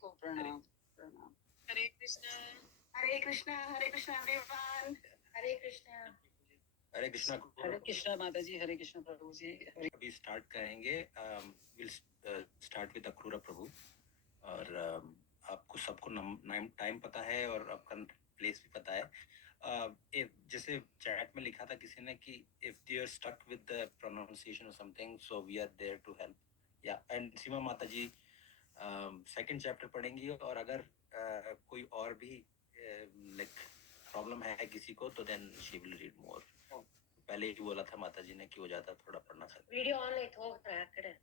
को प्रणाम प्रणाम। हरे कृष्णा एवरीवन। हरे कृष्णा माता जी, हरे कृष्णा प्रभु जी। अभी स्टार्ट करेंगे। विल स्टार्ट विद अक्रूरा प्रभु। और आपको सबको टाइम पता है और आपका प्लेस भी पता है। जैसे चैट में लिखा था किसी ने कि if they are stuck with the pronunciation और something, so we are there to help. या एंड सीमा माता जी सेकंड चैप्टर पढ़ेंगी, और अगर कोई और भी लाइक प्रॉब्लम है किसी को तो then she will read more. पहले ही बोला था माता जी ने कि वो ज्यादा थोड़ा पढ़ना चाहते। वीडियो ऑन नहीं तो करे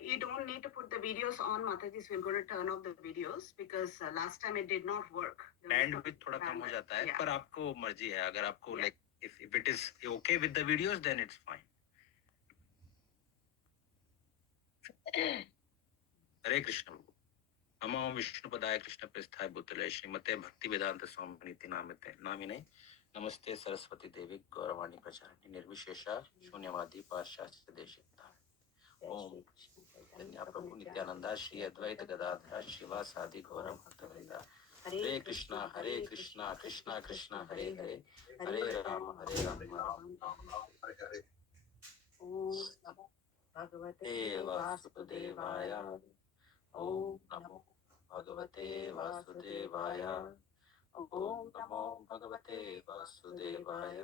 You don't need to put the videos on, Mataji. We're going to turn off the videos because last time it did not work. Bandwidth थोड़ा कम हो जाता है, yeah. पर आपको मर्जी है। अगर आपको Yeah. like if it is okay with the videos, then it's fine. हरे कृष्ण। नमो विष्णुपदाय कृष्णप्रेष्ठाय भूतले श्रीमते भक्तिवेदांत स्वामिनिति नामिने नमस्ते सरस्वती देवी गौरवाणी प्रचारिणी निर्विशेषा शून्यवादी पाश्चात्य देशतारिणी। ओम धन्य प्रभु नित्यानंदा श्री अद्वैत गदाधर शिवासादि गौर भक्तवृंदा। हरे कृष्णा कृष्णा कृष्णा हरे हरे, हरे राम राम हरे हरे। ओम नमो भगवते वासुदेवाय। ओम नमो भगवते वासुदेवाय। ओम नमो भगवते वासुदेवाय।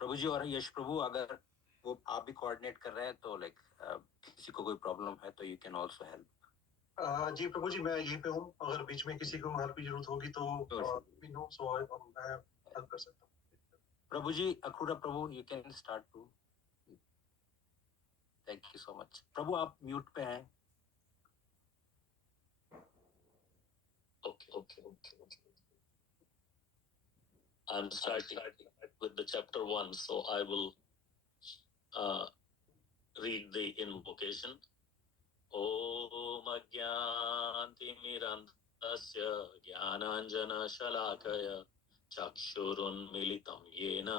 प्रभु जी और यश प्रभु, अगर वो आप भी कोऑर्डिनेट कर रहे हैं तो लाइक किसी को कोई प्रॉब्लम है तो यू कैन आल्सो हेल्प। जी प्रभु जी, मैं यहीं पे हूँ। अगर बीच में किसी को हेल्प की जरूरत होगी तो मैं हेल्प कर सकता हूँ। प्रभु जी, अक्रूरा प्रभु, you can start to. Thank you so much. प्रभु आप म्यूट पे हैं। Okay. I'm starting with the chapter 1, so I will read the invocation. Om Ajnantimirandasya Jnananjana Shalakaya Chakshurunmilitam Yena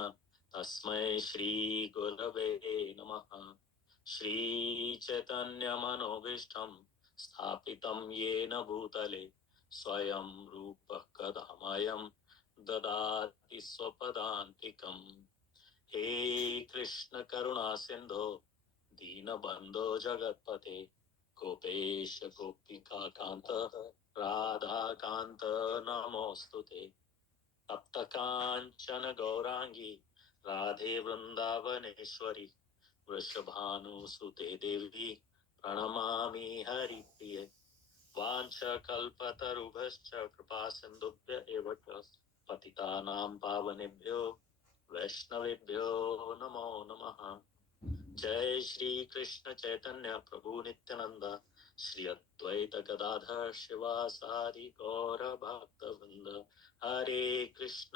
Tasmai Shri Gurave Namaha। Shri Chaitanya Manobishtam Sthapitam Yena Bhutale Swayam Rupa Kadamayam Dadati Swapadantikam। हे कृष्ण करुणा सिंधो दीनबंधो जगत्पते गोपेश गोपिका कांत राधा कांत नमोस्तुते। तप्त कांचन गौरांगी राधे वृंदावनेश्वरी वृषभानुसुते देवी प्रणमामि हरिप्रिये। वाञ्छकल्पतरुभ्यश्च कृपा सिन्धुभ्य एव च पतितानां पावनेभ्यो वैष्णवेभ्यो नमो नमः। जय श्री कृष्ण चैतन्य प्रभु नित्यानंद श्री अद्वैत गदाधर शिवासादि गौर भक्तवृंद। हरे कृष्ण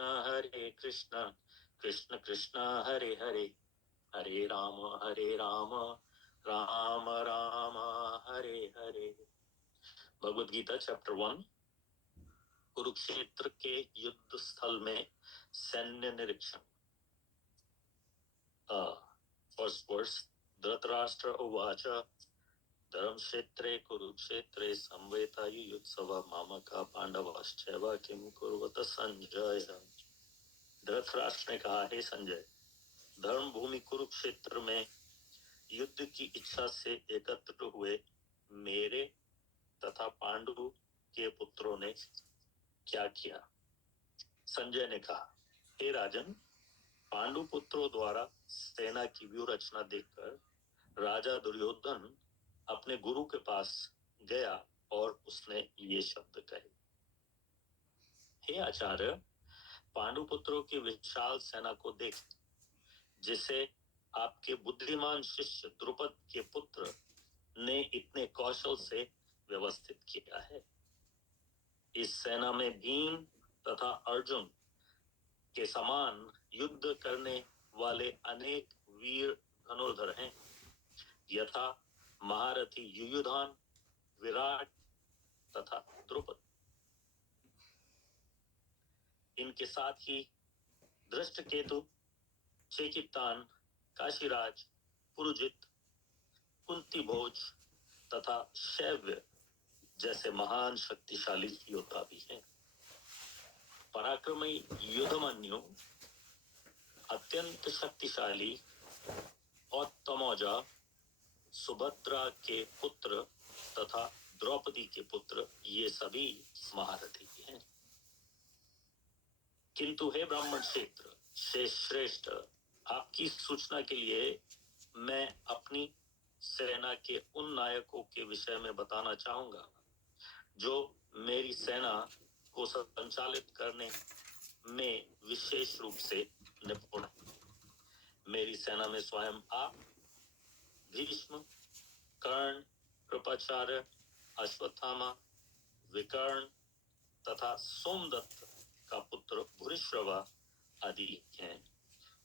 कृष्ण कृष्ण हरे हरे, हरे राम राम राम हरे हरे। भगवद गीता चैप्टर 1। कुरुक्षेत्र के युद्ध स्थल में सैन्य निरीक्षण। First verse. धृतराष्ट्र उवाच धर्मक्षेत्रे कुरुक्षेत्रे संवेतायुयुत्सव मामका पांडवाश्चैव किं कुर्वत संजय। धृतराष्ट्र ने कहा, हे संजय, धर्म भूमि कुरुक्षेत्र में युद्ध की इच्छा से एकत्र हुए मेरे तथा पांडु के पुत्रों ने क्या किया। संजय ने कहा, हे राजन, पांडु पुत्रों द्वारा सेना की व्यू रचना देखकर राजा दुर्योधन अपने गुरु के पास गया और उसने ये शब्द कहे, हे आचार्य, पांडु पुत्रों की विशाल सेना को देख, जिसे आपके बुद्धिमान शिष्य द्रुपद के पुत्र ने इतने कौशल से व्यवस्थित किया है। इस सेना में भीम तथा अर्जुन के समान युद्ध करने वाले अनेक वीर धनुर्धर हैं, यथा महारथी युयुधान, विराट तथा द्रुपद। इनके साथ ही धृष्टकेतु, चेकितान, काशीराज, पुरुजित, कुंती कुंती भोज तथा शैव्य जैसे महान शक्तिशाली योद्धा भी हैं। पराक्रमी युद्धमन्यु अत्यंत शक्तिशाली और तमोजा सुभद्रा के पुत्र तथा द्रौपदी के पुत्र ये सभी महारथी हैं। किंतु हे ब्राह्मण क्षेत्र से श्रेष्ठ, आपकी सूचना के लिए मैं अपनी सेना के उन नायकों के विषय में बताना चाहूंगा जो मेरी सेना को संचालित करने में विशेष रूप से निपुण है। मेरी सेना में स्वयं आप, भीष्म, कर्ण, कृपाचार्य, अश्वत्थामा, विकर्ण तथा सोमदत्त का पुत्र भूरिश्रवा आदि हैं,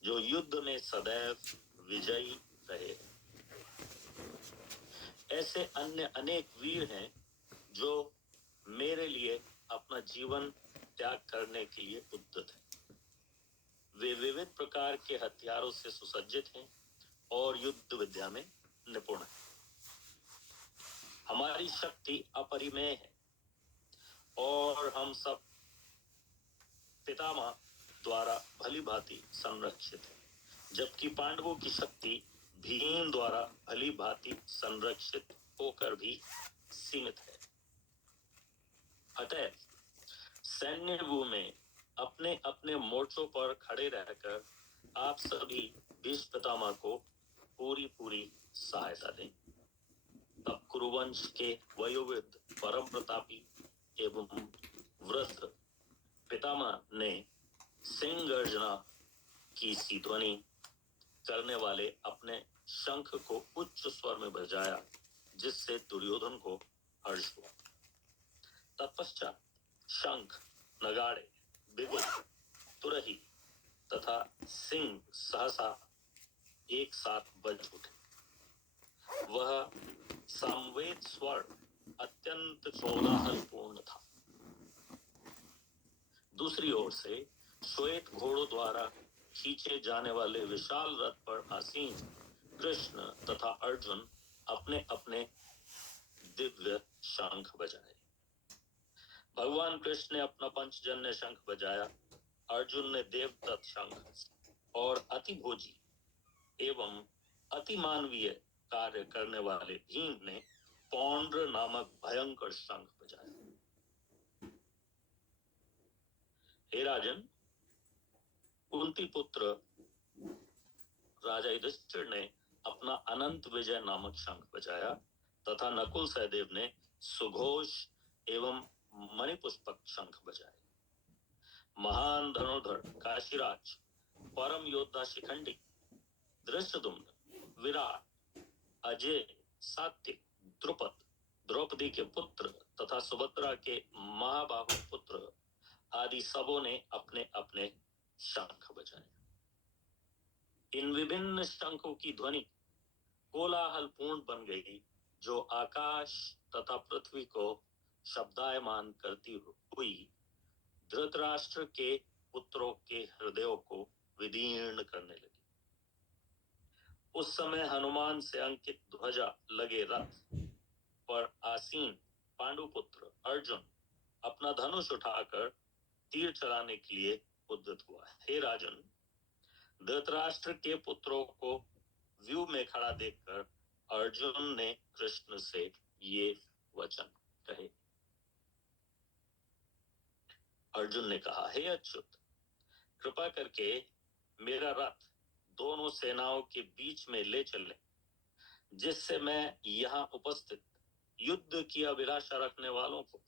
जो युद्ध में सदैव विजयी रहे। ऐसे अन्य अनेक वीर हैं जो मेरे लिए अपना जीवन त्याग करने के लिए उद्यत हैं। वे विविध प्रकार के हथियारों से सुसज्जित हैं और युद्ध विद्या में निपुण हैं। हमारी शक्ति अपरिमेय है और हम सब पितामह द्वारा भली भांति संरक्षित है, जबकि पांडवों की शक्ति भीम द्वारा भली भांति संरक्षित होकर भी सीमित है। अतः सैन्य व्यूह में अपने अपने मोर्चों पर खड़े रहकर आप सभी भीष्म पितामह को पूरी सहायता दें। तब कुरुवंश के वयोवृद्ध परम प्रतापी एवं वृद्ध पितामह ने सिंह गर्जना की सी ध्वनि करने वाले अपने शंख को उच्च स्वर में बजाया, जिससे दुर्योधन को हर्ष हुआ। तत्पश्चात शंख, नगाड़े, बिगुल, तुरही तथा सिंह सहसा एक साथ बज उठे। वह सामवेद स्वर अत्यंत कोलाहलपूर्ण था। दूसरी ओर से श्वेत घोड़ों द्वारा खींचे जाने वाले विशाल रथ पर आसीन कृष्ण तथा अर्जुन अपने अपने दिव्य शंख बजाए। भगवान कृष्ण ने अपना पंचजन्य शंख बजाया, अर्जुन ने देवदत्त शंख और अति भोजी एवं अति मानवीय कार्य करने वाले भीम ने पौंड्र नामक भयंकर शंख बजाया। हे राजन, कुंती पुत्र राजा युधिष्ठिर ने अपना अनंत विजय नामक शंख बजाया तथा नकुल सहदेव ने सुघोष एवं मणिपुष्पक शंख बजाए। महान धनुर्धर काशीराज, परम योद्धा शिखंडी, धृष्टद्युम्न, विराट, अजय, सात्विक, द्रुपद, द्रौपदी के पुत्र तथा सुभद्रा के महाबाहु पुत्र आदि सबों ने अपने अपने शंख बजाए। इन विभिन्न शंखों की ध्वनि कोलाहलपूर्ण बन गई, जो आकाश तथा पृथ्वी को शब्दायमान करती हुई धृतराष्ट्र के पुत्रों के हृदयों को विदीर्ण करने लगी। उस समय हनुमान से अंकित ध्वजा लगे रथ पर आसीन पांडुपुत्र अर्जुन अपना धनुष उठाकर तीर चलाने के लिए उद्यत हुआ। हे राजन, धृतराष्ट्र के पुत्रों को व्यू में खड़ा देखकर अर्जुन ने कृष्ण से ये वचन कहे। अर्जुन ने कहा, हे अच्युत, कृपा करके मेरा रथ दोनों सेनाओं के बीच में ले चले, जिससे मैं यहाँ उपस्थित युद्ध की अभिलाषा रखने वालों को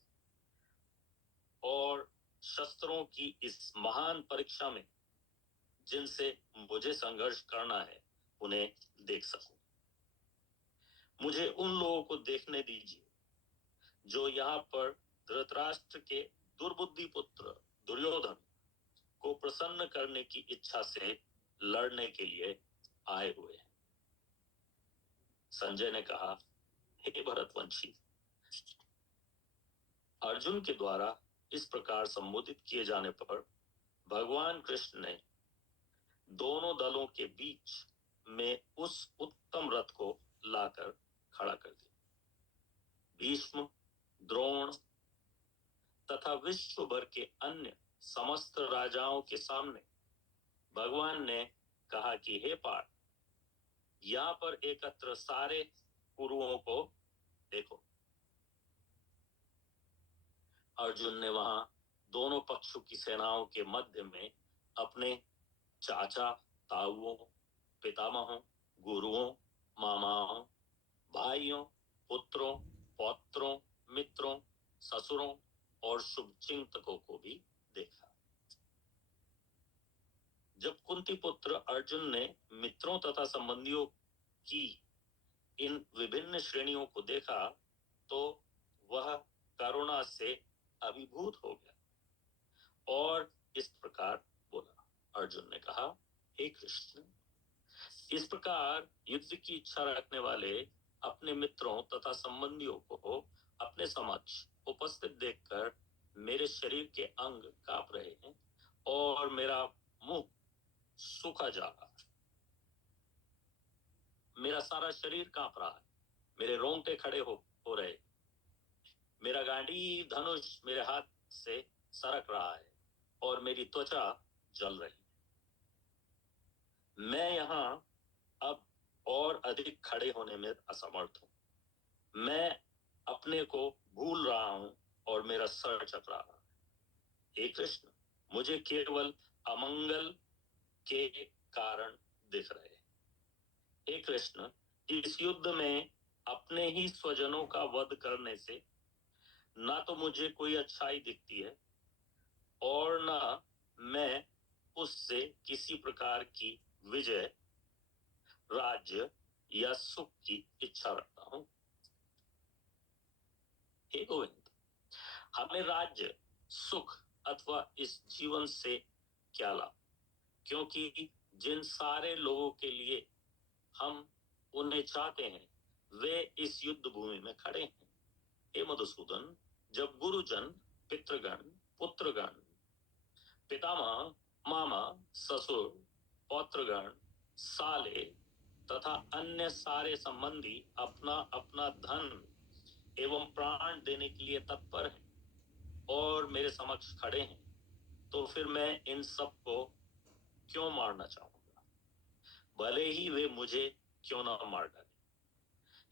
और शस्त्रों की इस महान परीक्षा में जिनसे मुझे संघर्ष करना है, उन्हें देख सकूं। मुझे उन लोगों को देखने दीजिए जो यहाँ पर धृतराष्ट्र के दुर्बुद्धि पुत्र दुर्योधन को प्रसन्न करने की इच्छा से लड़ने के लिए आए हुए हैं। संजय ने कहा, हे भरतवंशी, अर्जुन के द्वारा इस प्रकार संबोधित किए जाने पर भगवान कृष्ण ने दोनों दलों के बीच में उस उत्तम रथ को लाकर भीष्म, द्रोण तथा विश्व भर के अन्य समस्त राजाओं के सामने भगवान ने कहा कि हे पार्थ, यहाँ पर एकत्र सारे कुरुओं को देखो। अर्जुन ने वहां दोनों पक्षों की सेनाओं के मध्य में अपने चाचा, ताऊओं, पितामहों, गुरुओं, मामाओं, भाइयों, पुत्रों, पौत्रों, मित्रों, ससुरों और शुभचिंतकों को भी देखा। जब कुंती पुत्र अर्जुन ने मित्रों तथा संबंधियों की इन विभिन्न श्रेणियों को देखा तो वह करुणा से अभिभूत हो गया और इस प्रकार बोला। अर्जुन ने कहा, हे कृष्ण, इस प्रकार युद्ध की इच्छा रखने वाले अपने मित्रों तथा संबंधियों को अपने समक्ष उपस्थित देखकर मेरे शरीर के अंग कांप रहे हैं और मेरा मुंह सूखा जा रहा है। मेरा सारा शरीर कांप रहा है, मेरे रोंगटे खड़े हो रहे, मेरा गांडीव धनुष मेरे हाथ से सरक रहा है और मेरी त्वचा जल रही है। मैं यहाँ अब और अधिक खड़े होने में असमर्थ हूं। मैं अपने को भूल रहा हूं और मेरा सर चकरा रहा है। हे कृष्ण, मुझे केवल अमंगल के कारण दिख रहे हैं। हे कृष्ण, इस युद्ध में अपने ही स्वजनों का वध करने से ना तो मुझे कोई अच्छाई दिखती है और ना मैं उससे किसी प्रकार की विजय, राज्य या सुख की इच्छा रखता हूं। हे गोविंद, हमें राज्य, सुख अथवा इस जीवन से क्या लाभ, क्योंकि जिन सारे लोगों के लिए हम उन्हें चाहते हैं वे इस युद्ध भूमि में खड़े हैं। हे मधुसूदन, जब गुरुजन, पितृगण, पुत्रगण, पितामह, मामा, ससुर, पौत्रगण, साले तथा अन्य सारे संबंधी अपना अपना धन एवं प्राण देने के लिए तत्पर हैं और मेरे समक्ष खड़े हैं, तो फिर मैं इन सब को क्यों मारना चाहूंगा, भले ही वे मुझे क्यों ना मार डालें।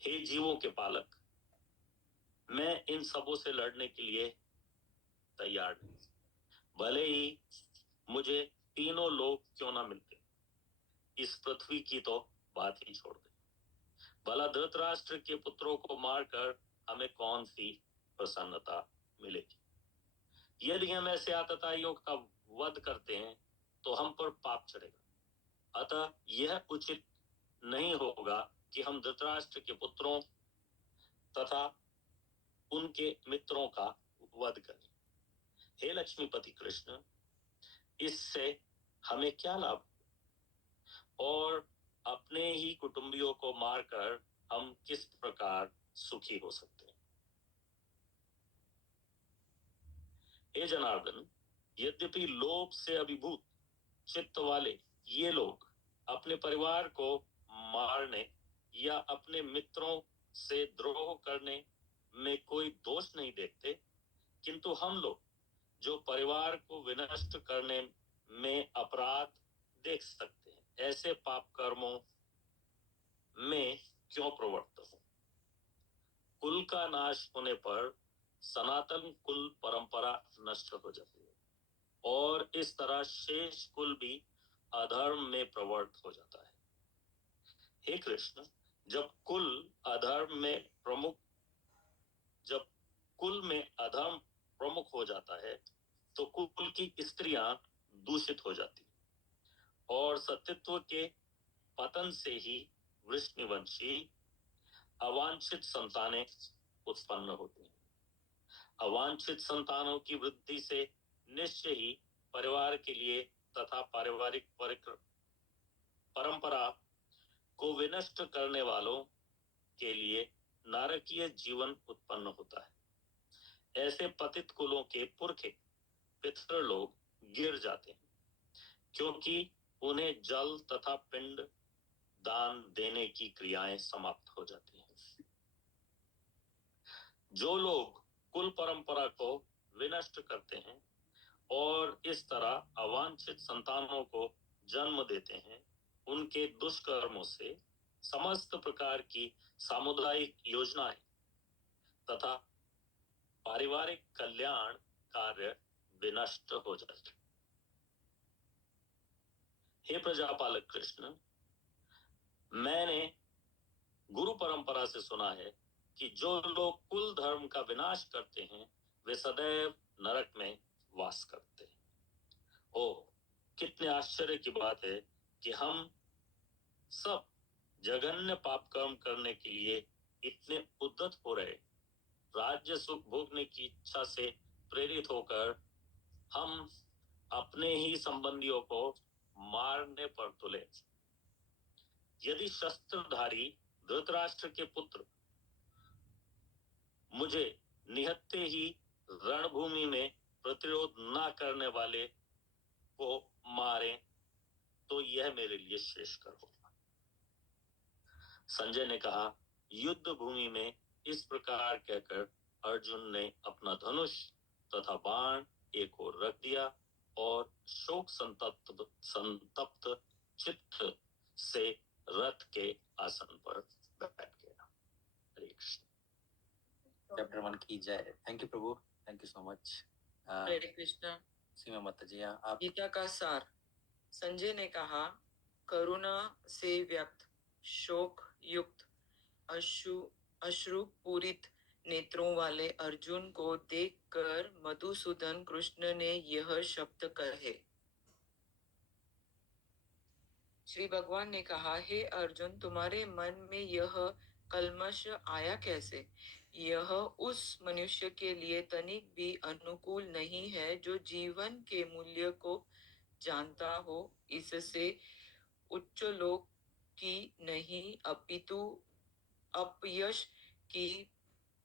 हे जीवों के पालक, मैं इन सबों से लड़ने के लिए तैयार नहीं, भले ही मुझे तीनों लोग क्यों ना मिलते। इस पृथ्वी की तो बात ही छोड़ दे। भला धृतराष्ट्र के पुत्रों को मारकर हमें कौन सी प्रसन्नता मिलेगी। यदि हम ऐसे आतताइयों का वध करते हैं तो हम पर पाप चढ़ेगा। अतः यह उचित नहीं होगा कि हम धृतराष्ट्र के पुत्रों तथा उनके मित्रों का वध करें। हे लक्ष्मीपति कृष्ण, इससे हमें क्या लाभ और अपने ही कुटुंबियों को मारकर हम किस प्रकार सुखी हो सकते हैं। हे जनार्दन, यद्यपि लोभ से अभिभूत चित्त वाले ये लोग अपने परिवार को मारने या अपने मित्रों से द्रोह करने में कोई दोष नहीं देखते, किंतु हम लोग जो परिवार को विनष्ट करने में अपराध देख सकते हैं, ऐसे पाप कर्मों में क्यों प्रवृत्त हो। कुल का नाश होने पर सनातन कुल परंपरा नष्ट हो जाती है और इस तरह शेष कुल भी अधर्म में प्रवृत्त हो जाता है। हे कृष्ण, जब कुल में अधर्म प्रमुख हो जाता है तो कुल की स्त्रियां दूषित हो जाती और सतीत्व के पतन से ही वृष्णिवंशी अवांछित संतानें उत्पन्न होती हैं। अवांछित संतानों की वृद्धि से निश्चय ही परिवार के लिए तथा पारिवारिक परंपरा को विनष्ट करने वालों के लिए नारकीय जीवन उत्पन्न होता है। ऐसे पतित कुलों के पुरखे पितृ लोग गिर जाते हैं, क्योंकि उन्हें जल तथा पिंड दान देने की क्रियाएं समाप्त हो जाती हैं। जो लोग कुल परंपरा को विनष्ट करते हैं और इस तरह अवांछित संतानों को जन्म देते हैं, उनके दुष्कर्मों से समस्त प्रकार की सामुदायिक योजनाएं तथा पारिवारिक कल्याण कार्य विनष्ट हो जाते। हे प्रजापालक कृष्ण, मैंने गुरु परंपरा से सुना है कि जो लोग कुल धर्म का विनाश करते हैं वे सदैव नरक में वास करते हैं। ओ, कितने आश्चर्य की बात है कि हम सब जघन्य पाप कर्म करने के लिए इतने उद्यत हो रहे, राज्य सुख भोगने की इच्छा से प्रेरित होकर हम अपने ही संबंधियों को मारने पर तुले। यदि शस्त्रधारी धृतराष्ट्र के पुत्र मुझे निहत्ते ही रणभूमि में प्रतिरोध न करने वाले को मारे तो यह मेरे लिए श्रेष्ठ होगा। संजय ने कहा, युद्ध भूमि में इस प्रकार कहकर अर्जुन ने अपना धनुष तथा बाण एक ओर रख दिया और शोक संतप्त चित्त से रथ के आसन पर बैठ गया। हरे कृष्ण। चैप्टर 1 की जय। थैंक यू प्रभु, thank you so much. Hare Krishna. Seema माता जी, आप गीता का सार। संजय ने कहा, करुणा से व्यक्त, शोक युक्त, अश्रुपूरित नेत्रों वाले अर्जुन को देखकर मधुसूदन कृष्ण ने यह शब्द कहे। श्री भगवान ने कहा, हे अर्जुन, तुम्हारे मन में यह कल्मश आया कैसे? यह उस मनुष्य के लिए तनिक भी अनुकूल नहीं है जो जीवन के मूल्य को जानता हो। इससे उच्च लोक की नहीं अपितु अपयश की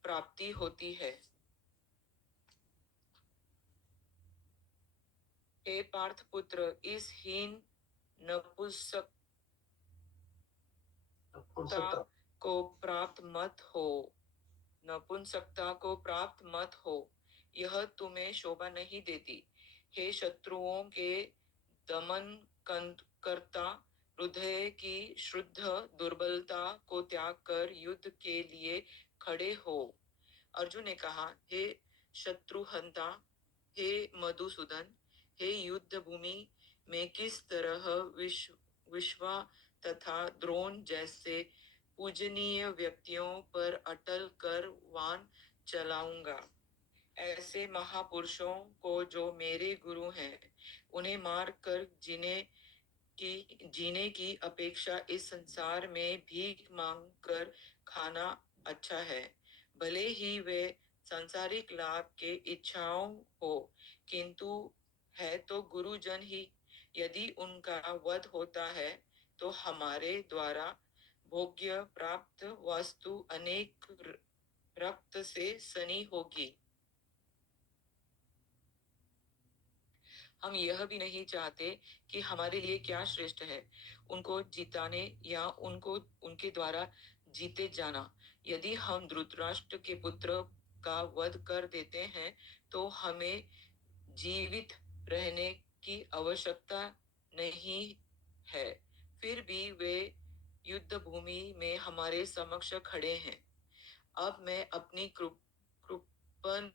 प्राप्ति होती है। हे पार्थ पुत्र, इस हीन नपुंसकता को प्राप्त मत हो। नपुंसकता को प्राप्त मत हो, यह तुम्हें शोभा नहीं देती। हे शत्रुओं के दमन करता, हृदय की शुद्ध दुर्बलता को त्याग कर युद्ध के लिए खड़े हो। अर्जुन ने कहा, हे शत्रुहंता, हे मधुसूदन, हे युद्ध भूमि में किस तरह विश्वा तथा द्रोण जैसे पूजनीय व्यक्तियों पर अटल कर वान चलाऊंगा। ऐसे महापुरुषों को जो मेरे गुरु हैं, उन्हें मार कर जीने की अपेक्षा इस संसार में भीख मांग कर खाना अच्छा है। भले ही वे सांसारिक लाभ के इच्छाओं हो, किंतु है तो गुरुजन ही। यदि उनका वध होता है तो हमारे द्वारा भोग्य प्राप्त वस्तु अनेक रक्त से सनी होगी। हम यह भी नहीं चाहते कि हमारे लिए क्या श्रेष्ठ है, उनको जिताने या उनके द्वारा जीते जाना। यदि हम धृतराष्ट्र के पुत्र का वध कर देते हैं तो हमें जीवित रहने की आवश्यकता नहीं है। फिर भी वे युद्ध भूमि में हमारे समक्ष खड़े हैं। अब मैं अपनी कृपण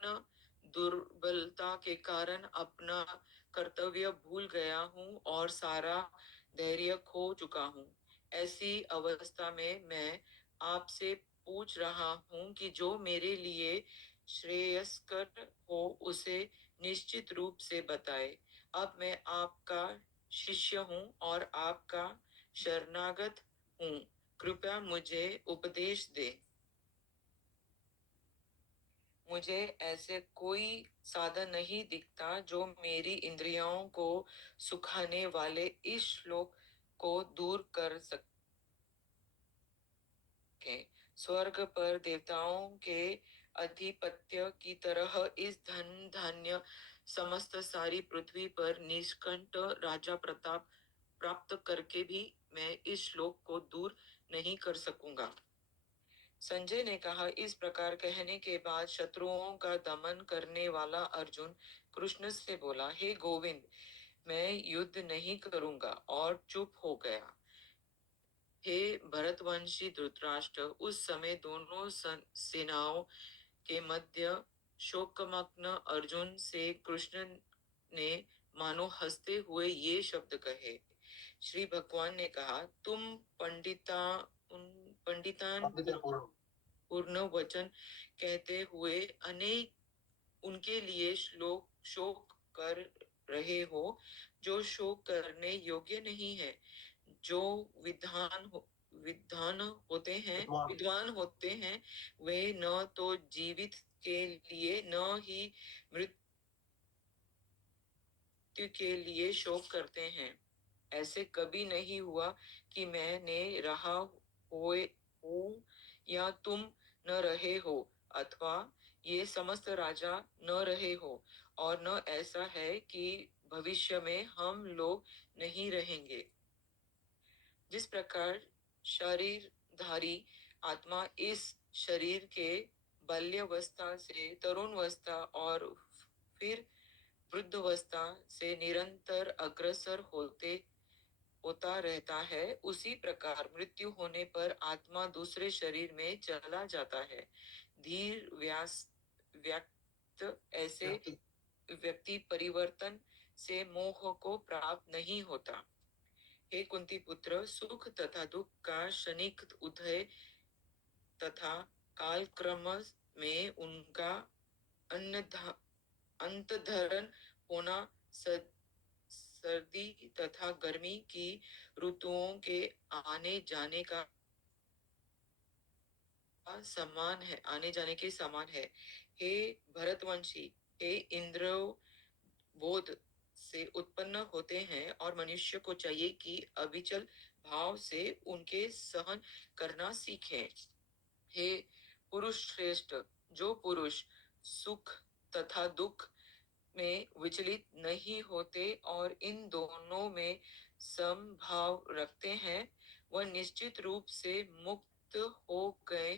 दुर्बलता के कारण अपना कर्तव्य भूल गया हूँ और सारा धैर्य खो चुका हूँ। ऐसी अवस्था में मैं आपसे पूछ रहा हूँ कि जो मेरे लिए श्रेयस्कर हो उसे निश्चित रूप से बताए। अब मैं आपका शिष्य हूँ और आपका शरणागत हूँ, कृपया मुझे उपदेश दे। मुझे ऐसे कोई साधन नहीं दिखता जो मेरी इंद्रियों को सुखाने वाले इस श्लोक को दूर कर सके। स्वर्ग पर देवताओं के अधिपत्य की तरह इस धन धान्य समस्त सारी पृथ्वी पर निष्कंठ राजा प्रताप प्राप्त करके भी मैं इस श्लोक को दूर नहीं कर सकूंगा। संजय ने कहा, इस प्रकार कहने के बाद शत्रुओं का दमन करने वाला अर्जुन कृष्ण से बोला, हे गोविंद, मैं युद्ध नहीं करूंगा, और चुप हो गया। हे भरतवंशी धृतराष्ट्र, उस समय दोनों सेनाओं के मध्य शोकमग्न अर्जुन से कृष्ण ने मानो हंसते हुए ये शब्द कहे। श्री भगवान ने कहा, तुम पंडितान पूर्ण वचन कहते हुए अनेक उनके लिए शोक कर रहे हो जो शोक करने योग्य नहीं है। जो विद्वान होते हैं वे न तो जीवित के लिए न ही मृत्यु के लिए शोक करते हैं। ऐसे कभी नहीं हुआ कि मैंने रहा हो या तुम न रहे हो, अथवा ये समस्त राजा न रहे हो, और न ऐसा है कि भविष्य में हम लोग नहीं रहेंगे। जिस प्रकार शरीरधारी आत्मा इस शरीर के बाल्यावस्था से तरुणावस्था और फिर वृद्धावस्था से निरंतर अग्रसर होता रहता है, उसी प्रकार मृत्यु होने पर आत्मा दूसरे शरीर में चला जाता है। धीर व्यक्त ऐसे व्यक्ति परिवर्तन से मोह को प्राप्त नहीं होता। हे कुंती पुत्र, सुख तथा दुख का क्षणिक उदय तथा कालक्रम में उनका अंतधरण होना सर्दी तथा गर्मी की ऋतुओं के आने जाने के समान है। हे भरतवंशी, हे इंद्र बोध से उत्पन्न होते हैं, और मनुष्य को चाहिए कि अविचल भाव से उनके सहन करना सीखे। हे पुरुष श्रेष्ठ, जो पुरुष सुख तथा दुख में विचलित नहीं होते और इन दोनों में समभाव रखते हैं, वह निश्चित रूप से मुक्त हो गए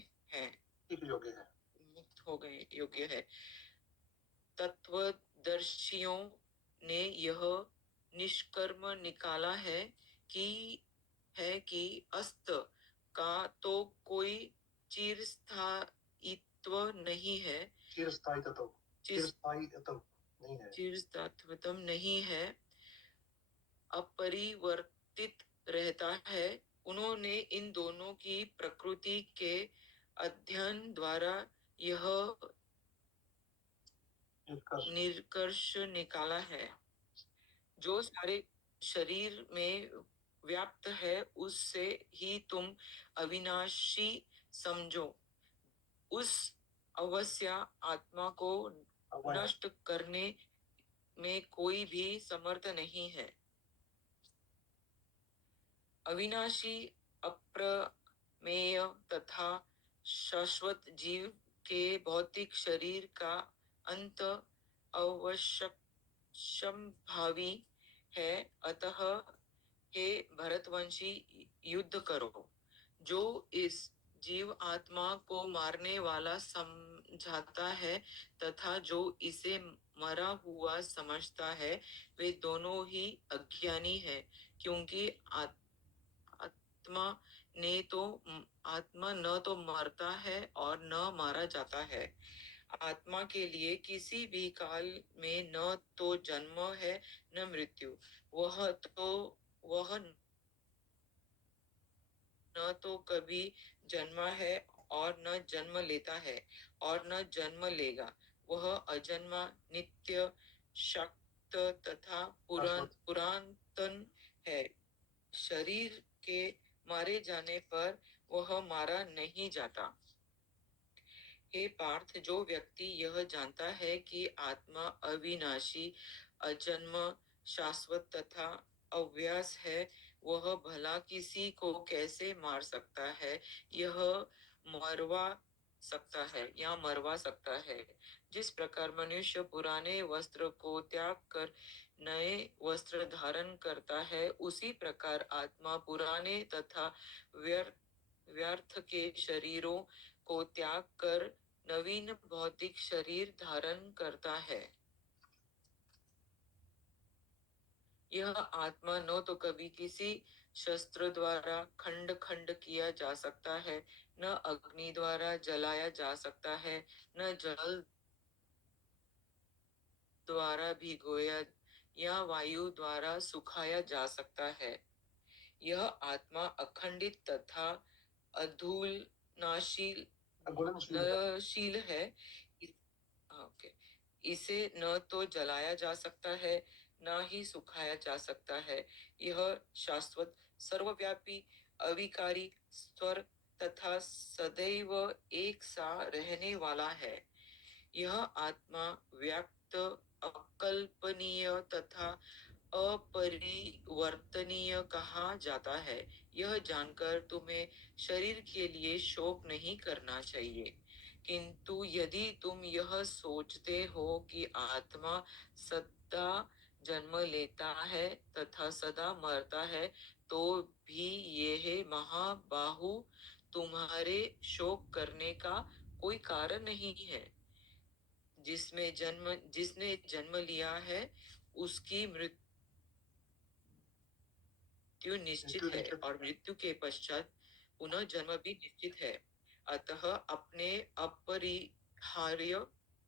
योग्य है। तत्वदर्शियों ने यह निष्कर्म निकाला है कि अस्त का तो कोई चिरस्थायित्व नहीं है, चिरस्थायित्व नहीं है, अपरिवर्तित रहता है। उन्होंने इन दोनों की प्रकृति के अध्ययन द्वारा यह निष्कर्ष निकाला है। जो सारे शरीर में व्याप्त है, उससे ही तुम अविनाशी समझो। उस अवश्य आत्मा को नष्ट करने में कोई भी समर्थ नहीं है। अविनाशी, अप्रमेय तथा शाश्वत जीव के भौतिक शरीर का अंत अवश्यंभावी है। अतः हे भरतवंशी, युद्ध करो। जो इस जीव आत्मा को मारने वाला समझाता है तथा जो इसे मरा हुआ समझता है, वे दोनों ही अज्ञानी है, क्योंकि आत्मा न तो मरता है और न मारा जाता है। आत्मा के लिए किसी भी काल में न तो जन्म है न मृत्यु। वह न तो कभी जन्मा है और न जन्म लेता है और न जन्म लेगा। वह अजन्मा, नित्य, शक्त तथा पुरातन है। शरीर के मारे जाने पर वह मारा नहीं जाता। हे पार्थ, जो व्यक्ति यह जानता है कि आत्मा अविनाशी, अजन्म, शाश्वत तथा अव्यास है, वह भला किसी को कैसे मार सकता है, यह मरवा सकता है। जिस प्रकार मनुष्य पुराने वस्त्र को त्याग कर नए वस्त्र धारण करता है, उसी प्रकार आत्मा पुराने तथा व्यर्थ के शरीरों को त्याग कर नवीन भौतिक शरीर धारण करता है। यह आत्मा न तो कभी किसी शस्त्र द्वारा खंड खंड किया जा सकता है, न अग्नि द्वारा जलाया जा सकता है, न जल द्वारा भिगोया या वायु द्वारा सुखाया जा सकता है। यह आत्मा अखंडित तथा अधूलनाशील शील है। ओके, इसे न तो जलाया जा सकता है, न ही सुखाया जा सकता है। यह शाश्वत, सर्वव्यापी, अविकारी, स्वर तथा सदैव एक सा रहने वाला है। यह आत्मा व्यक्त, अकल्पनीय तथा अपरिवर्तनीय कहा जाता है। यह जानकर तुम्हें शरीर के लिए शोक नहीं करना चाहिए, किंतु यदि तुम यह सोचते हो कि आत्मा सदा जन्म लेता है तथा सदा मरता है, तो भी यह महाबाहु तुम्हारे शोक करने का कोई कारण नहीं है। जिसने जन्म लिया है उसकी मृत्यु निश्चित है और मृत्यु के पश्चात पुनः जन्म भी निश्चित है। अतः अपने अपरिहार्य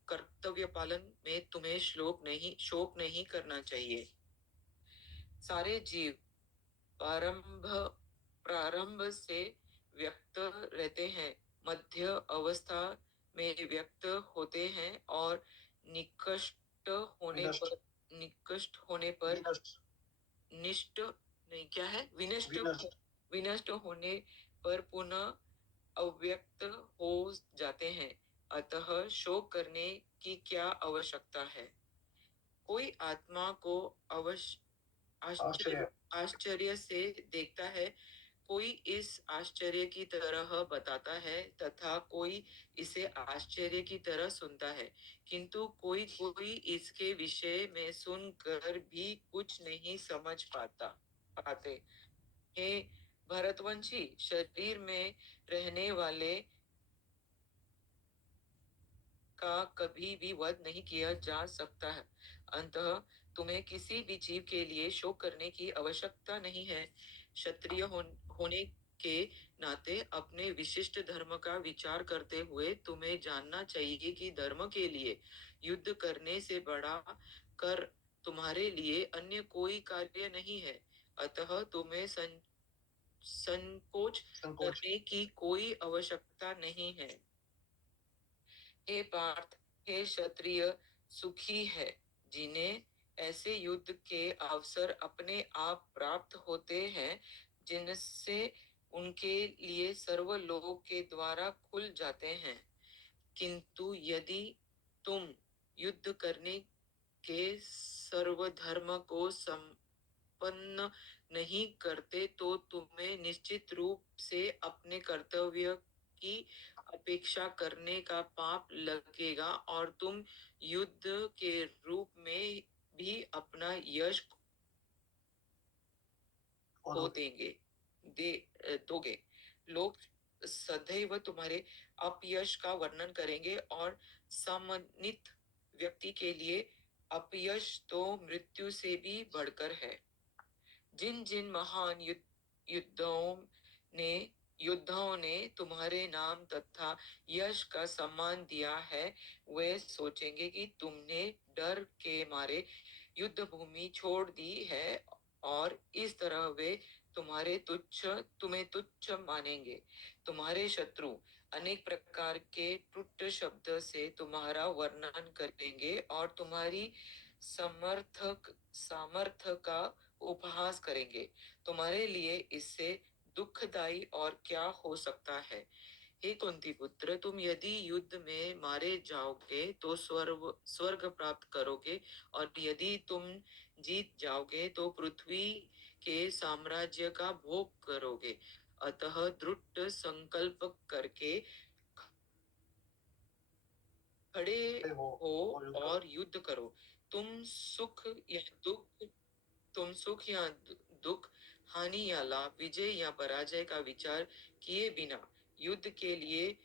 कर्तव्य पालन में तुम्हें शोक नहीं करना चाहिए। सारे जीव प्रारंभ से व्यक्त रहते हैं, मध्य अवस्था में व्यक्त होते हैं और निकृष्ट होने पर विनष्ट होने पर पुनः अव्यक्त हो जाते हैं। अतः शोक करने की क्या आवश्यकता है? कोई आत्मा को आश्चर्य से देखता है, कोई इस आश्चर्य की तरह बताता है तथा कोई इसे आश्चर्य की तरह सुनता है, किंतु कोई इसके विषय में सुनकर भी कुछ नहीं समझ पाते। हे भरतवंशी, शरीर में रहने वाले का कभी भी वध नहीं किया जा सकता है। अतः तुम्हें किसी भी जीव के लिए शोक करने की आवश्यकता नहीं है। क्षत्रिय होने के नाते अपने विशिष्ट धर्म का विचार करते हुए तुम्हें जानना चाहिए कि धर्म के लिए युद्ध करने से बड़ा कर तुम्हारे लिए अन्य कोई कार्य नहीं है। अतः तुम्हें संकोच करने की कोई आवश्यकता नहीं है। हे पार्थ, हे क्षत्रिय सुखी है जिन्हें ऐसे युद्ध के अवसर अपने आप प्राप्त होते हैं जिनसे उनके लिए सर्वलोक के द्वारा खुल जाते हैं। किंतु यदि तुम युद्ध करने के सर्वधर्म को संपन्न नहीं करते तो तुम्हें निश्चित रूप से अपने कर्तव्य की अपेक्षा करने का पाप लगेगा और तुम युद्ध के रूप में भी अपना यश खो दोगे। लोग सदैव तुम्हारे अपयश का वर्णन करेंगे और सम्मानित व्यक्ति के लिए अपयश तो मृत्यु से भी बढ़कर है। जिन जिन महान योद्धाओं ने तुम्हारे नाम तथा यश का सम्मान दिया है, वे सोचेंगे कि तुमने डर के मारे युद्ध भूमि छोड़ दी है और इस तरह वे तुम्हें तुच्छ मानेंगे। तुम्हारे शत्रु अनेक प्रकार के टूट शब्द से तुम्हारा वर्णन करेंगे और तुम्हारी सामर्थ्य का उपहास करेंगे। तुम्हारे लिए इससे दुखदाई और क्या हो सकता है? हे कुंती पुत्र, तुम यदि युद्ध में मारे जाओगे तो स्वर्ग प्राप्त करोगे और यदि तुम जीत जाओगे तो पृथ्वी के साम्राज्य का भोग करोगे। अतः दृढ़ संकल्प करके खड़े हो और युद्ध करो। तुम सुख या दुख, हानि या लाभ, विजय या पराजय का विचार किए बिना युद्ध के लिए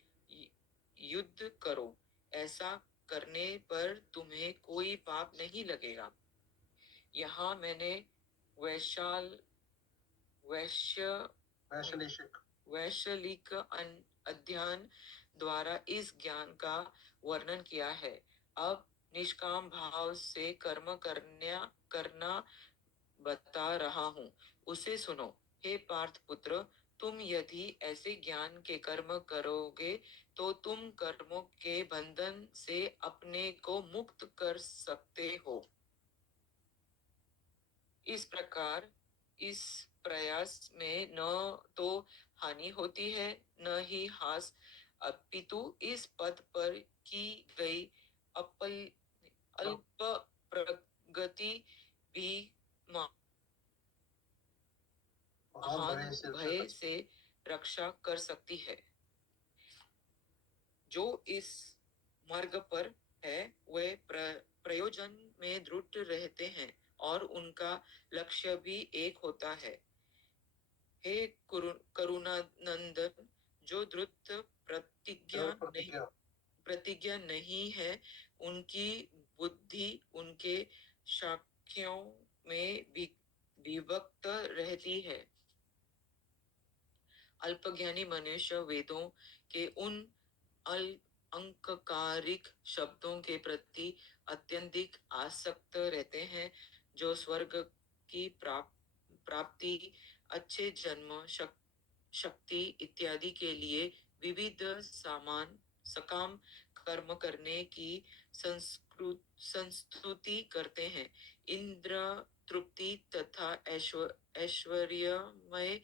युक्त करो। ऐसा करने पर तुम्हें कोई पाप नहीं लगेगा। यहाँ मैंने वैशनिशिक वैशलिक अध्ययन द्वारा इस ज्ञान का वर्णन किया है। अब निष्काम भाव से कर्म करना बता रहा हूँ, उसे सुनो। हे पार्थ पुत्र, तुम यदि ऐसे ज्ञान के कर्म करोगे तो तुम कर्मों के बंधन से अपने को मुक्त कर सकते हो। इस प्रकार इस प्रयास में न तो हानि होती है न ही हास, अपितु इस पद पर की गई अल्प प्रगति भी महान भय से रक्षा कर सकती है। जो इस मार्ग पर है वे प्रयोजन में दृढ़ रहते हैं और उनका लक्ष्य भी एक होता है। हे करुणानंदन, जो दृढ़ प्रतिज्ञा नहीं है, उनकी बुद्धि उनके साक्ष्यों में विभक्त रहती है। अल्पज्ञानी मनुष्य वेदों के उन अंककारिक शब्दों के प्रति अत्यधिक आसक्त रहते हैं जो स्वर्ग की प्राप्ति, अच्छे जन्म, शक्ति इत्यादि के लिए विविध सकाम कर्म करने की संस्तुति करते हैं। इंद्र तृप्ति तथा ऐश्वर्यमय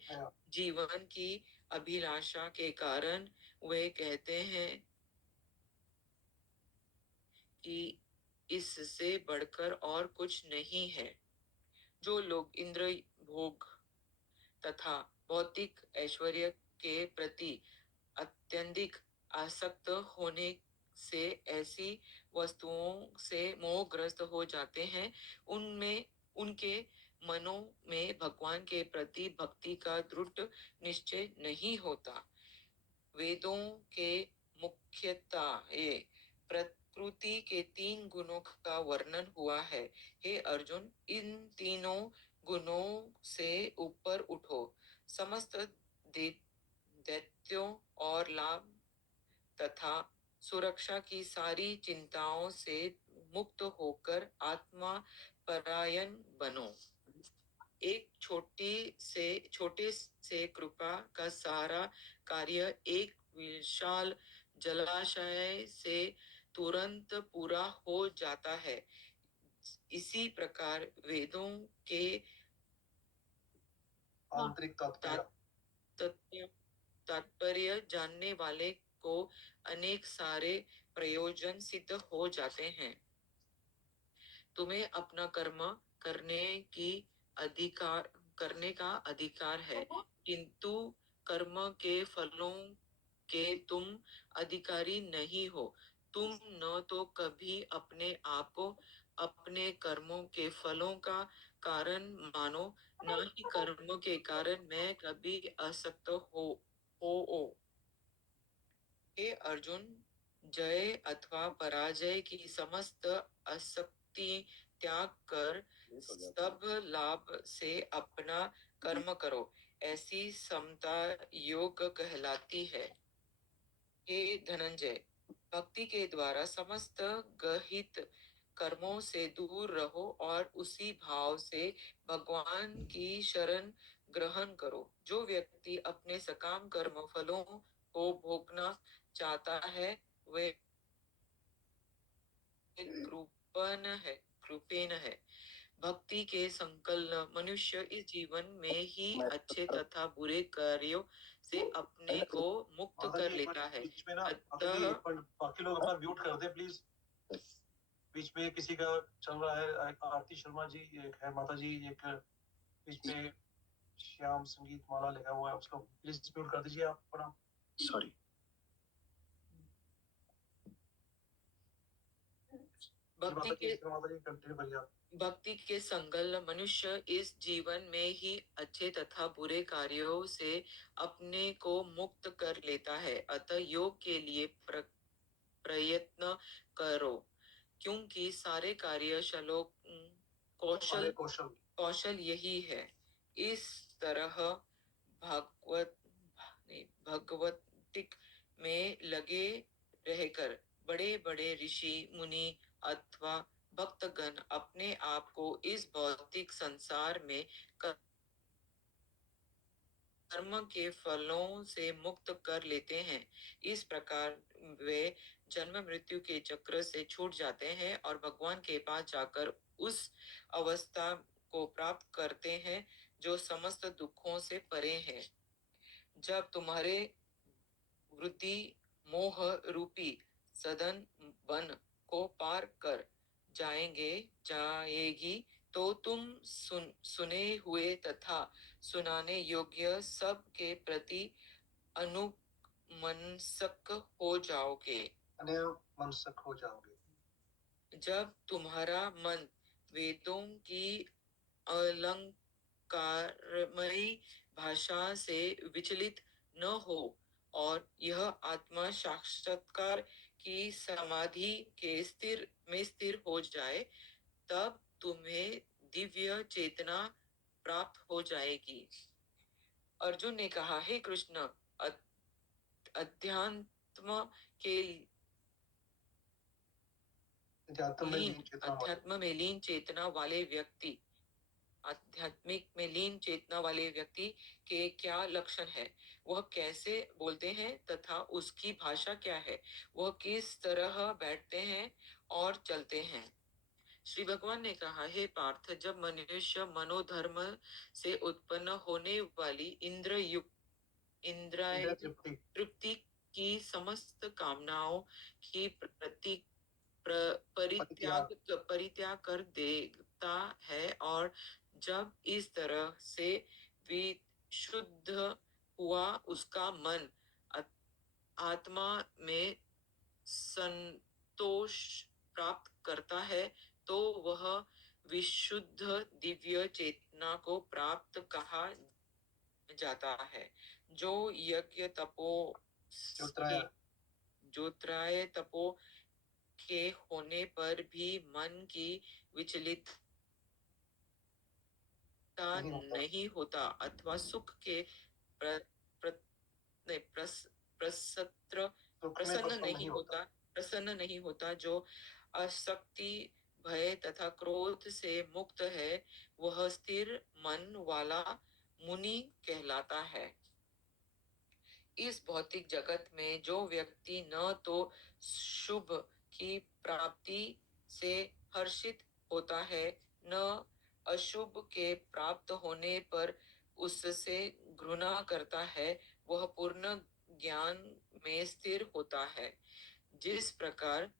जीवन की अभिलाषा के कारण वे कहते हैं कि इससे बढ़कर और कुछ नहीं है। जो लोग इंद्र भोग तथा भौतिक ऐश्वर्य के प्रति अत्यधिक आसक्त होने से ऐसी वस्तुओं से मोहग्रस्त हो जाते हैं, उनके मनों में भगवान के प्रति भक्ति का दृढ़ निश्चय नहीं होता। वेदों के मुख्यतः ये प्रकृति के 3 गुणों का वर्णन हुआ है। हे अर्जुन, इन तीनों गुणों से ऊपर उठो। समस्त दैत्यों और लाभ तथा सुरक्षा की सारी चिंताओं से मुक्त होकर आत्मा परायण बनो। एक छोटे से कृपा का सारा कार्य एक विशाल जलाशय से तुरंत पूरा हो जाता है। इसी प्रकार वेदों के आंतरिक तात्पर्य जानने वाले को अनेक सारे प्रयोजन सिद्ध हो जाते हैं। तुम्हें अपना कर्म करने का अधिकार है, किंतु कर्म के फलों के तुम अधिकारी नहीं हो। तुम न तो कभी अपने आप को अपने कर्मों के फलों का कारण मानो, न ही कर्मों के कारण मैं कभी आसक्त हो। हे अर्जुन, जय अथवा पराजय की समस्त आसक्ति त्याग कर सब लाभ से अपना कर्म करो। ऐसी समता योग कहलाती है। हे धनंजय, भक्ति के द्वारा समस्त गहित कर्मों से दूर रहो और उसी भाव से भगवान की शरण ग्रहण करो। जो व्यक्ति अपने सकाम कर्म फलों को भोगना चाहता है वे कृपेन है। भक्ति के संकल्प मनुष्य इस जीवन में ही अच्छे तथा बुरे कार्यों से अपने को मुक्त कर लेता है। अतः बाकी लोग अपना म्यूट कर दे प्लीज। बीच में किसी का चल रहा है, आरती शर्मा जी एक है, माता जी एक बीच में श्याम संगीत माला लिखा हुआ है, उसको प्लीज म्यूट कर दीजिए आप अपना। सॉरी। भक्ति के संकल्प मनुष्य इस जीवन में ही अच्छे तथा बुरे कार्यों से अपने को मुक्त कर लेता है। अतः योग के लिए प्रयत्न करो, क्योंकि सारे कार्य हमारे कौशल कौशल यही है। इस तरह भगवतिक में लगे रहकर बड़े बड़े ऋषि मुनि अथवा भक्तगण अपने आप को इस भौतिक संसार में कर्म के फलों से मुक्त कर लेते हैं। इस प्रकार वे जन्म मृत्यु के चक्र से छूट जाते हैं और भगवान के पास जाकर उस अवस्था को प्राप्त करते हैं जो समस्त दुखों से परे है। जब तुम्हारे वृत्ति मोह रूपी सदन वन को पार कर जाएगी तो तुम सुने हुए तथा सुनाने योग्य सब के प्रति अनुमनस्क हो जाओगे। मनसक हो जाओगे। जब तुम्हारा मन वेदों की अलंकारमयी भाषा से विचलित न हो और यह आत्मा साक्षात्कार की समाधि के स्थिर हो जाए, तब तुम्हें दिव्य चेतना प्राप्त हो जाएगी। अर्जुन ने कहा, हे कृष्ण, अध्यात्म में लीन चेतना वाले व्यक्ति आध्यात्मिक में लीन चेतना वाले व्यक्ति के क्या लक्षण है, वह कैसे बोलते हैं तथा उसकी भाषा क्या है, वह किस तरह बैठते हैं और चलते हैं। श्री भगवान ने कहा, हे पार्थ, जब मनुष्य मनोधर्म से उत्पन्न होने वाली इंद्रिय तृप्ति की समस्त कामनाओं की परित्याग कर देता है और जब इस तरह से विशुद्ध हुआ उसका मन आत्मा में संतोष प्राप्त करता है, तो वह विशुद्ध दिव्य चेतना को प्राप्त कहा जाता है। जो यज्ञ तपो जोत्राय तपो के होने पर भी मन की विचलितता नहीं होता अथवा सुख के प्रसन्न नहीं होता, जो आसक्ति भय तथा क्रोध से मुक्त है, वह स्थिर मन वाला मुनि कहलाता है। इस भौतिक जगत में जो व्यक्ति न तो शुभ की प्राप्ति से हर्षित होता है, न अशुभ के प्राप्त होने पर उससे घृणा करता है, वह पूर्ण ज्ञान में स्थिर होता है। जिस प्रकार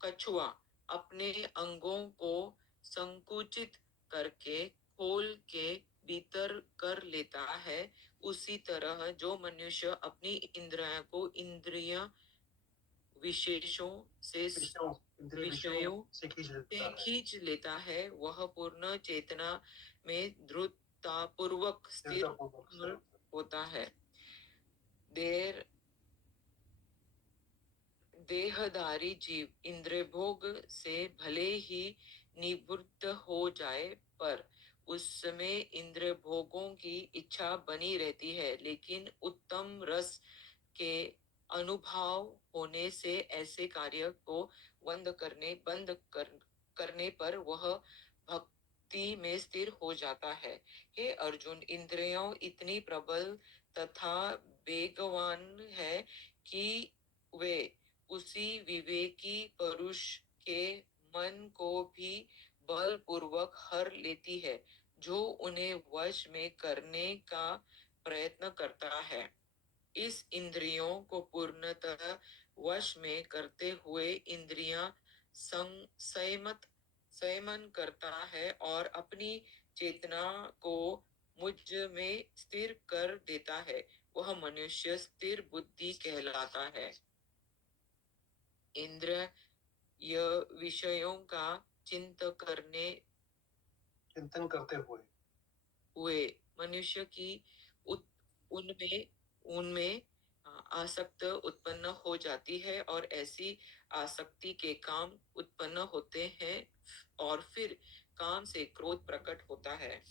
कछुआ अपने अंगों को संकुचित करके खोल के भीतर कर लेता है, उसी तरह जो मनुष्य अपनी इंद्रियों को इंद्रिय विशेषों से खींच लेता है, वह पूर्ण चेतना में दृढ़तापूर्वक स्थिर होता है। देहधारी जीव इंद्रिय भोग से भले ही निवृत्त हो जाए, पर उसमें इंद्रिय भोगों की इच्छा बनी रहती है, लेकिन उत्तम रस के अनुभव होने से ऐसे कार्य को बंद करने पर वह भक्ति में स्थिर हो जाता है। हे अर्जुन, इंद्रियों इतनी प्रबल तथा वेगवान है कि वे उसी विवेकी पुरुष के मन को भी बलपूर्वक हर लेती है, जो उन्हें वश में करने का प्रयत्न करता है। इस इंद्रियों को पूर्णतः वश में करते हुए इंद्रियां संयमन करता है और अपनी चेतना को मुझ में स्थिर कर देता है, वह मनुष्य स्थिर बुद्धि कहलाता है। इंद्रिय विषयों का चिंतन करते हुए मनुष्य की उनमें आसक्त उत्पन्न हो जाती है और ऐसी आसक्ति के काम उत्पन्न होते हैं और फिर काम से क्रोध प्रकट होता है।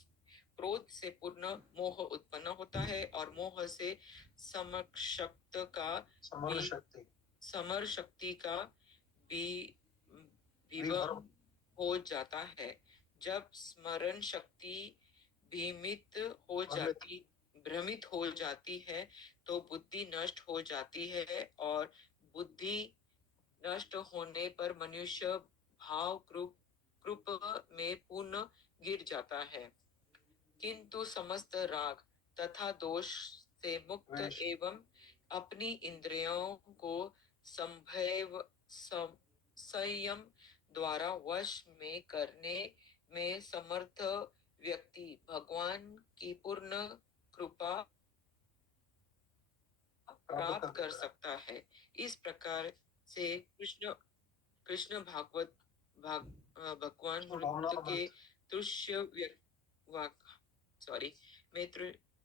क्रोध से पूर्ण मोह उत्पन्न होता है और मोह से समशक्त का समर शक्ति समर शक्ति का विभ्रम हो जाता है। जब स्मरण शक्ति भ्रमित हो जाती है तो बुद्धि नष्ट हो जाती है और बुद्धि नष्ट होने पर मनुष्य भाव कृप में पूर्ण गिर जाता है। किंतु समस्त राग तथा दोष से मुक्त द्वेष। एवं अपनी इंद्रियों को संयम द्वारा वश में करने में समर्थ व्यक्ति भगवान की पूर्ण कृपा प्राप्त कर सकता है। इस प्रकार से कृष्ण भगवान मृत्यु के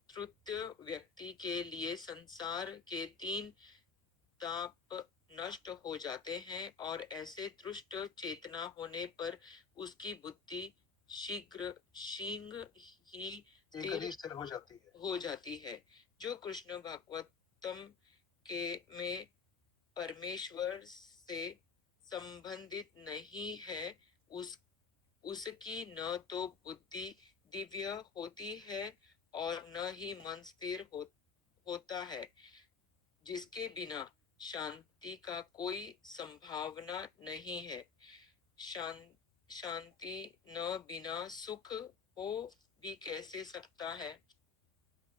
तृतीय व्यक्ति के लिए संसार के 3 ताप नष्ट हो जाते हैं और ऐसे तुष्ट चेतना होने पर उसकी बुद्धि शीघ्र ही स्थिर हो जाती है। जो कृष्ण भागवतम के में परमेश्वर से संबंधित नहीं है उसकी न तो बुद्धि दिव्य होती है और न ही मन स्थिर होता है, जिसके बिना शांति का कोई संभावना नहीं है। शांति न बिना सुख हो भी कैसे सकता है।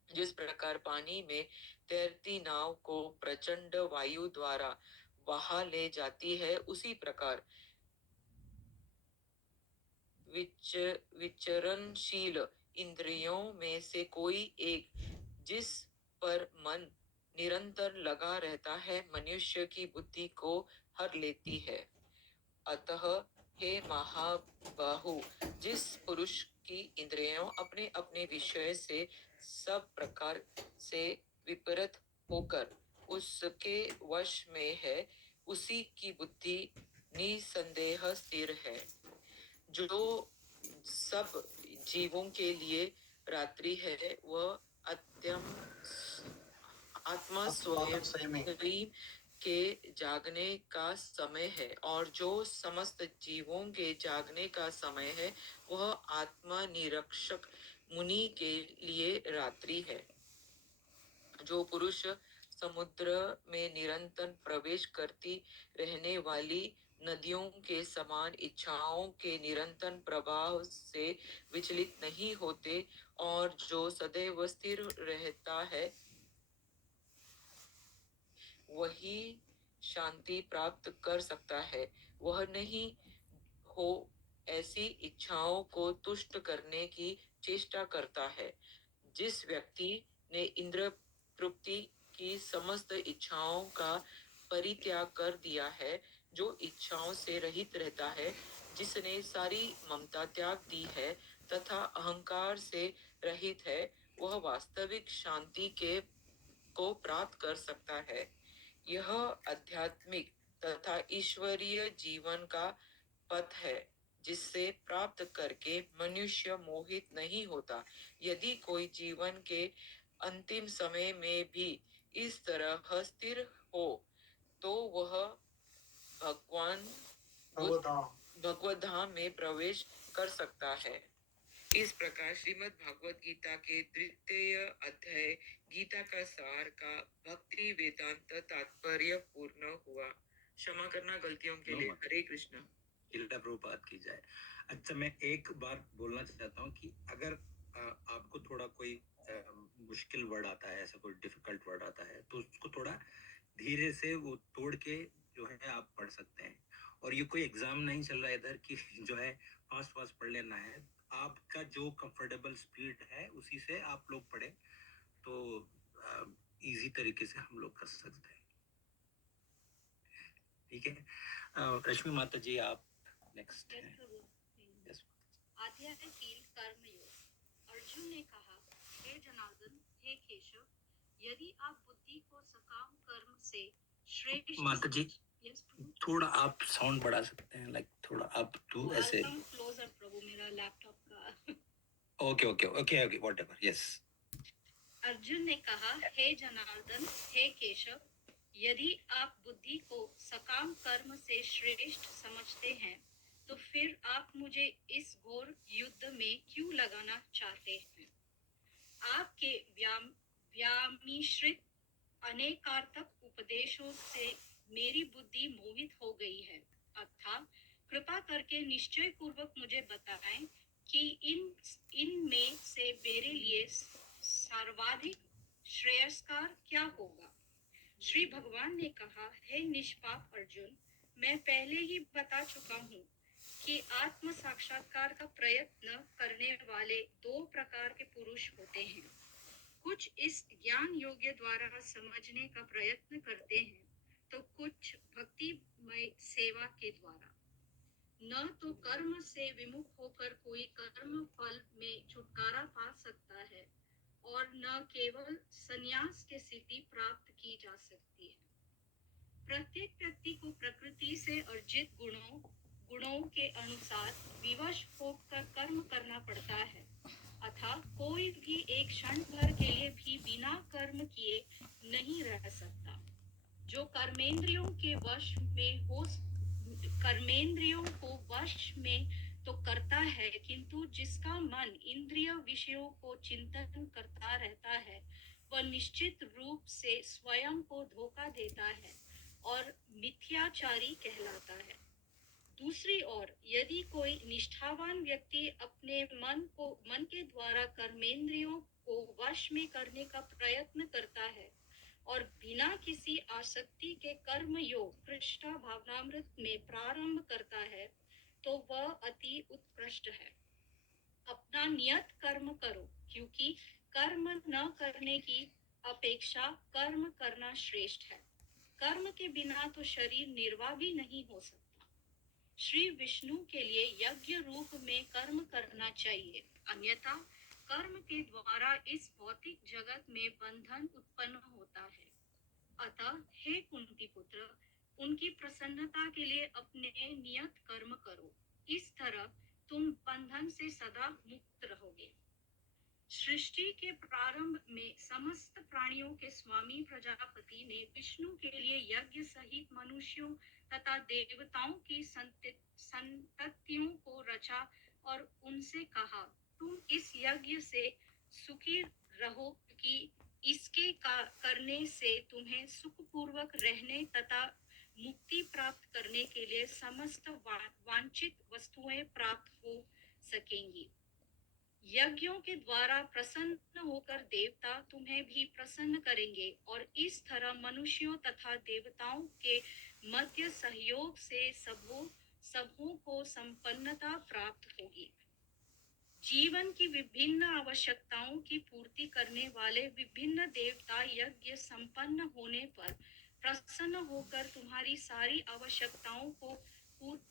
जिस प्रकार पानी में तैरती नाव को प्रचंड वायु द्वारा बहा ले जाती है, उसी प्रकार विचरणशील इंद्रियों में से कोई एक जिस पर मन निरंतर लगा रहता है, मनुष्य की बुद्धि को हर लेती है। अतः हे महाबाहु, जिस पुरुष की इंद्रियों अपने अपने विषय से सब प्रकार से विपरीत होकर उसके वश में है, उसी की बुद्धि निसंदेह स्थिर है। जो सब जीवों के लिए रात्रि है वह आत्मा स्वयं के जागने का समय है और जो समस्त जीवों के जागने का समय है वह आत्मा निरीक्षक मुनि के लिए रात्रि है। जो पुरुष समुद्र में निरंतर प्रवेश करती रहने वाली नदियों के समान इच्छाओं के निरंतर प्रवाह से विचलित नहीं होते और जो सदैव स्थिर रहता है, वही शांति प्राप्त कर सकता है। वह नहीं हो ऐसी इच्छाओं को तुष्ट करने की चेष्टा करता है। जिस व्यक्ति ने इंद्र तृप्ति की समस्त इच्छाओं का परित्याग कर दिया है, जो इच्छाओं से रहित रहता है, जिसने सारी ममता त्याग दी है तथा अहंकार से रहित है, वह वास्तविक शांति को प्राप्त कर सकता है। यह आध्यात्मिक तथा ईश्वरीय जीवन का पथ है, जिससे प्राप्त करके मनुष्य मोहित नहीं होता। यदि कोई जीवन के अंतिम समय में भी इस तरह स्थिर हो तो वह भगवत धाम में प्रवेश कर सकता है। इस प्रकार श्रीमद् भागवत गीता के 3 अध्याय गीता का सार का भक्ति वेदांत तात्पर्य पूर्ण हुआ। क्षमा करना गलतियों के लिए। हरे कृष्ण। प्रभुपाद की जाए। अच्छा, मैं एक बार बोलना चाहता हूँ कि अगर आपको थोड़ा कोई मुश्किल वर्ड आता है, ऐसा कोई डिफिकल्ट वर्ड आता है, तो उसको थोड़ा धीरे से वो तोड़ के जो है आप पढ़ सकते हैं। और ये कोई एग्जाम नहीं चल रहा है इधर कि जो है फास्ट पढ़ लेना है। आपका जो कंफर्टेबल स्पीड है उसी से आप लोग पढ़े तो इजी तरीके से हम लोग कर सकते हैं। ठीक है, रश्मि माता जी आप नेक्स्ट। अध्याय 3 कर्मयोग। अर्जुन ने कहा, हे जनार्दन, हे केशव, यदि आप बुद्धि को सकाम कर्म से श्रेष्ठ माता जी, Yes, प्रभु। थोड़ा आप साउंड बढ़ा सकते हैं, लाइक थोड़ा अप टू ऐसे. I'll come closer, प्रभु, मेरा लैपटॉप का okay okay okay okay whatever. Yes. Arjun ने कहा, हे जनार्दन, हे केशव, यदि आप बुद्धि को सकाम कर्म से श्रेष्ठ समझते हैं, तो फिर आप मुझे इस घोर युद्ध में क्यों लगाना चाहते हैं? आपके व्यामिश्रित अनेकार्थक उपदेशों से मेरी बुद्धि मोहित हो गई है। अतः कृपा करके निश्चय पूर्वक मुझे बताएं कि इनमें से मेरे लिए सर्वाधिक श्रेयस्कर क्या होगा। श्री भगवान ने कहा, हे निष्पाप अर्जुन, मैं पहले ही बता चुका हूँ कि आत्म साक्षात्कार का प्रयत्न करने वाले दो प्रकार के पुरुष होते हैं। कुछ इस ज्ञान योग्य द्वारा समझने का प्रयत्न करते हैं, तो कुछ भक्तिमय सेवा के द्वारा। न तो कर्म से विमुख होकर कोई कर्म फल में छुटकारा पा सकता है, और न केवल संन्यास की सिद्धि प्राप्त की जा सकती है। प्रत्येक व्यक्ति को प्रकृति से अर्जित गुणों के अनुसार विवश होकर कर्म करना पड़ता है। अतः कोई भी एक क्षण भर के लिए भी बिना कर्म किए नहीं रह सकता। जो कर्मेंद्रियों को वश में तो करता है, किंतु जिसका मन इंद्रिय विषयों को चिंतन करता रहता है, वह निश्चित रूप से स्वयं को धोखा देता है और मिथ्याचारी कहलाता है। दूसरी ओर, यदि कोई निष्ठावान व्यक्ति अपने मन के द्वारा कर्मेंद्रियों को वश में करने का प्रयत्न करता है और बिना किसी आसक्ति के कर्म योग कृष्ण भावनामृत में प्रारंभ करता है, तो वह अति उत्कृष्ट है। अपना नियत कर्म करो, क्योंकि कर्म न करने की अपेक्षा कर्म करना श्रेष्ठ है। कर्म के बिना तो शरीर निर्वाह भी नहीं हो सकता। श्री विष्णु के लिए यज्ञ रूप में कर्म करना चाहिए, अन्यथा कर्म के द्वारा इस भौतिक जगत में बंधन उत्पन्न होता है। अतः हे कुंती पुत्र, उनकी प्रसन्नता के लिए अपने नियत कर्म करो। इस तरह तुम बंधन से सदा मुक्त रहोगे। सृष्टि के प्रारंभ में समस्त प्राणियों के स्वामी प्रजापति ने विष्णु के लिए यज्ञ सहित मनुष्यों तथा देवताओं की संततियों को रचा और उनसे कहा, तुम इस यज्ञ से सुखी रहो कि इसके करने से तुम्हें सुखपूर्वक रहने तथा मुक्ति प्राप्त करने के लिए समस्त वांछित वस्तुएं प्राप्त हो सकेंगी। यज्ञों के द्वारा प्रसन्न होकर देवता तुम्हें भी प्रसन्न करेंगे और इस तरह मनुष्यों तथा देवताओं के मध्य सहयोग से सबों को संपन्नता प्राप्त होगी। जीवन की विभिन्न आवश्यकताओं की पूर्ति करने वाले विभिन्न देवता यज्ञ संपन्न होने पर प्रसन्न होकर तुम्हारी सारी आवश्यकताओं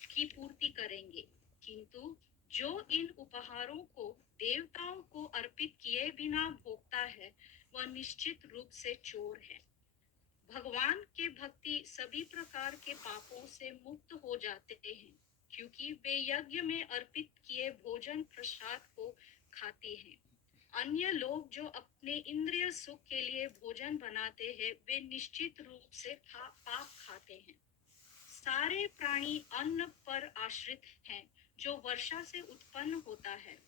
की पूर्ति करेंगे। किंतु जो इन उपहारों को देवताओं को अर्पित किए बिना भोगता है, वह निश्चित रूप से चोर है। भगवान के भक्ति सभी प्रकार के पापों से मुक्त हो जाते हैं, क्योंकि वे यज्ञ में अर्पित किए भोजन प्रसाद को खाते हैं। अन्य लोग जो अपने इंद्रिय सुख के लिए भोजन बनाते हैं, वे निश्चित रूप से पाप खाते हैं। सारे प्राणी अन्न पर आश्रित हैं, जो वर्षा से उत्पन्न होता है।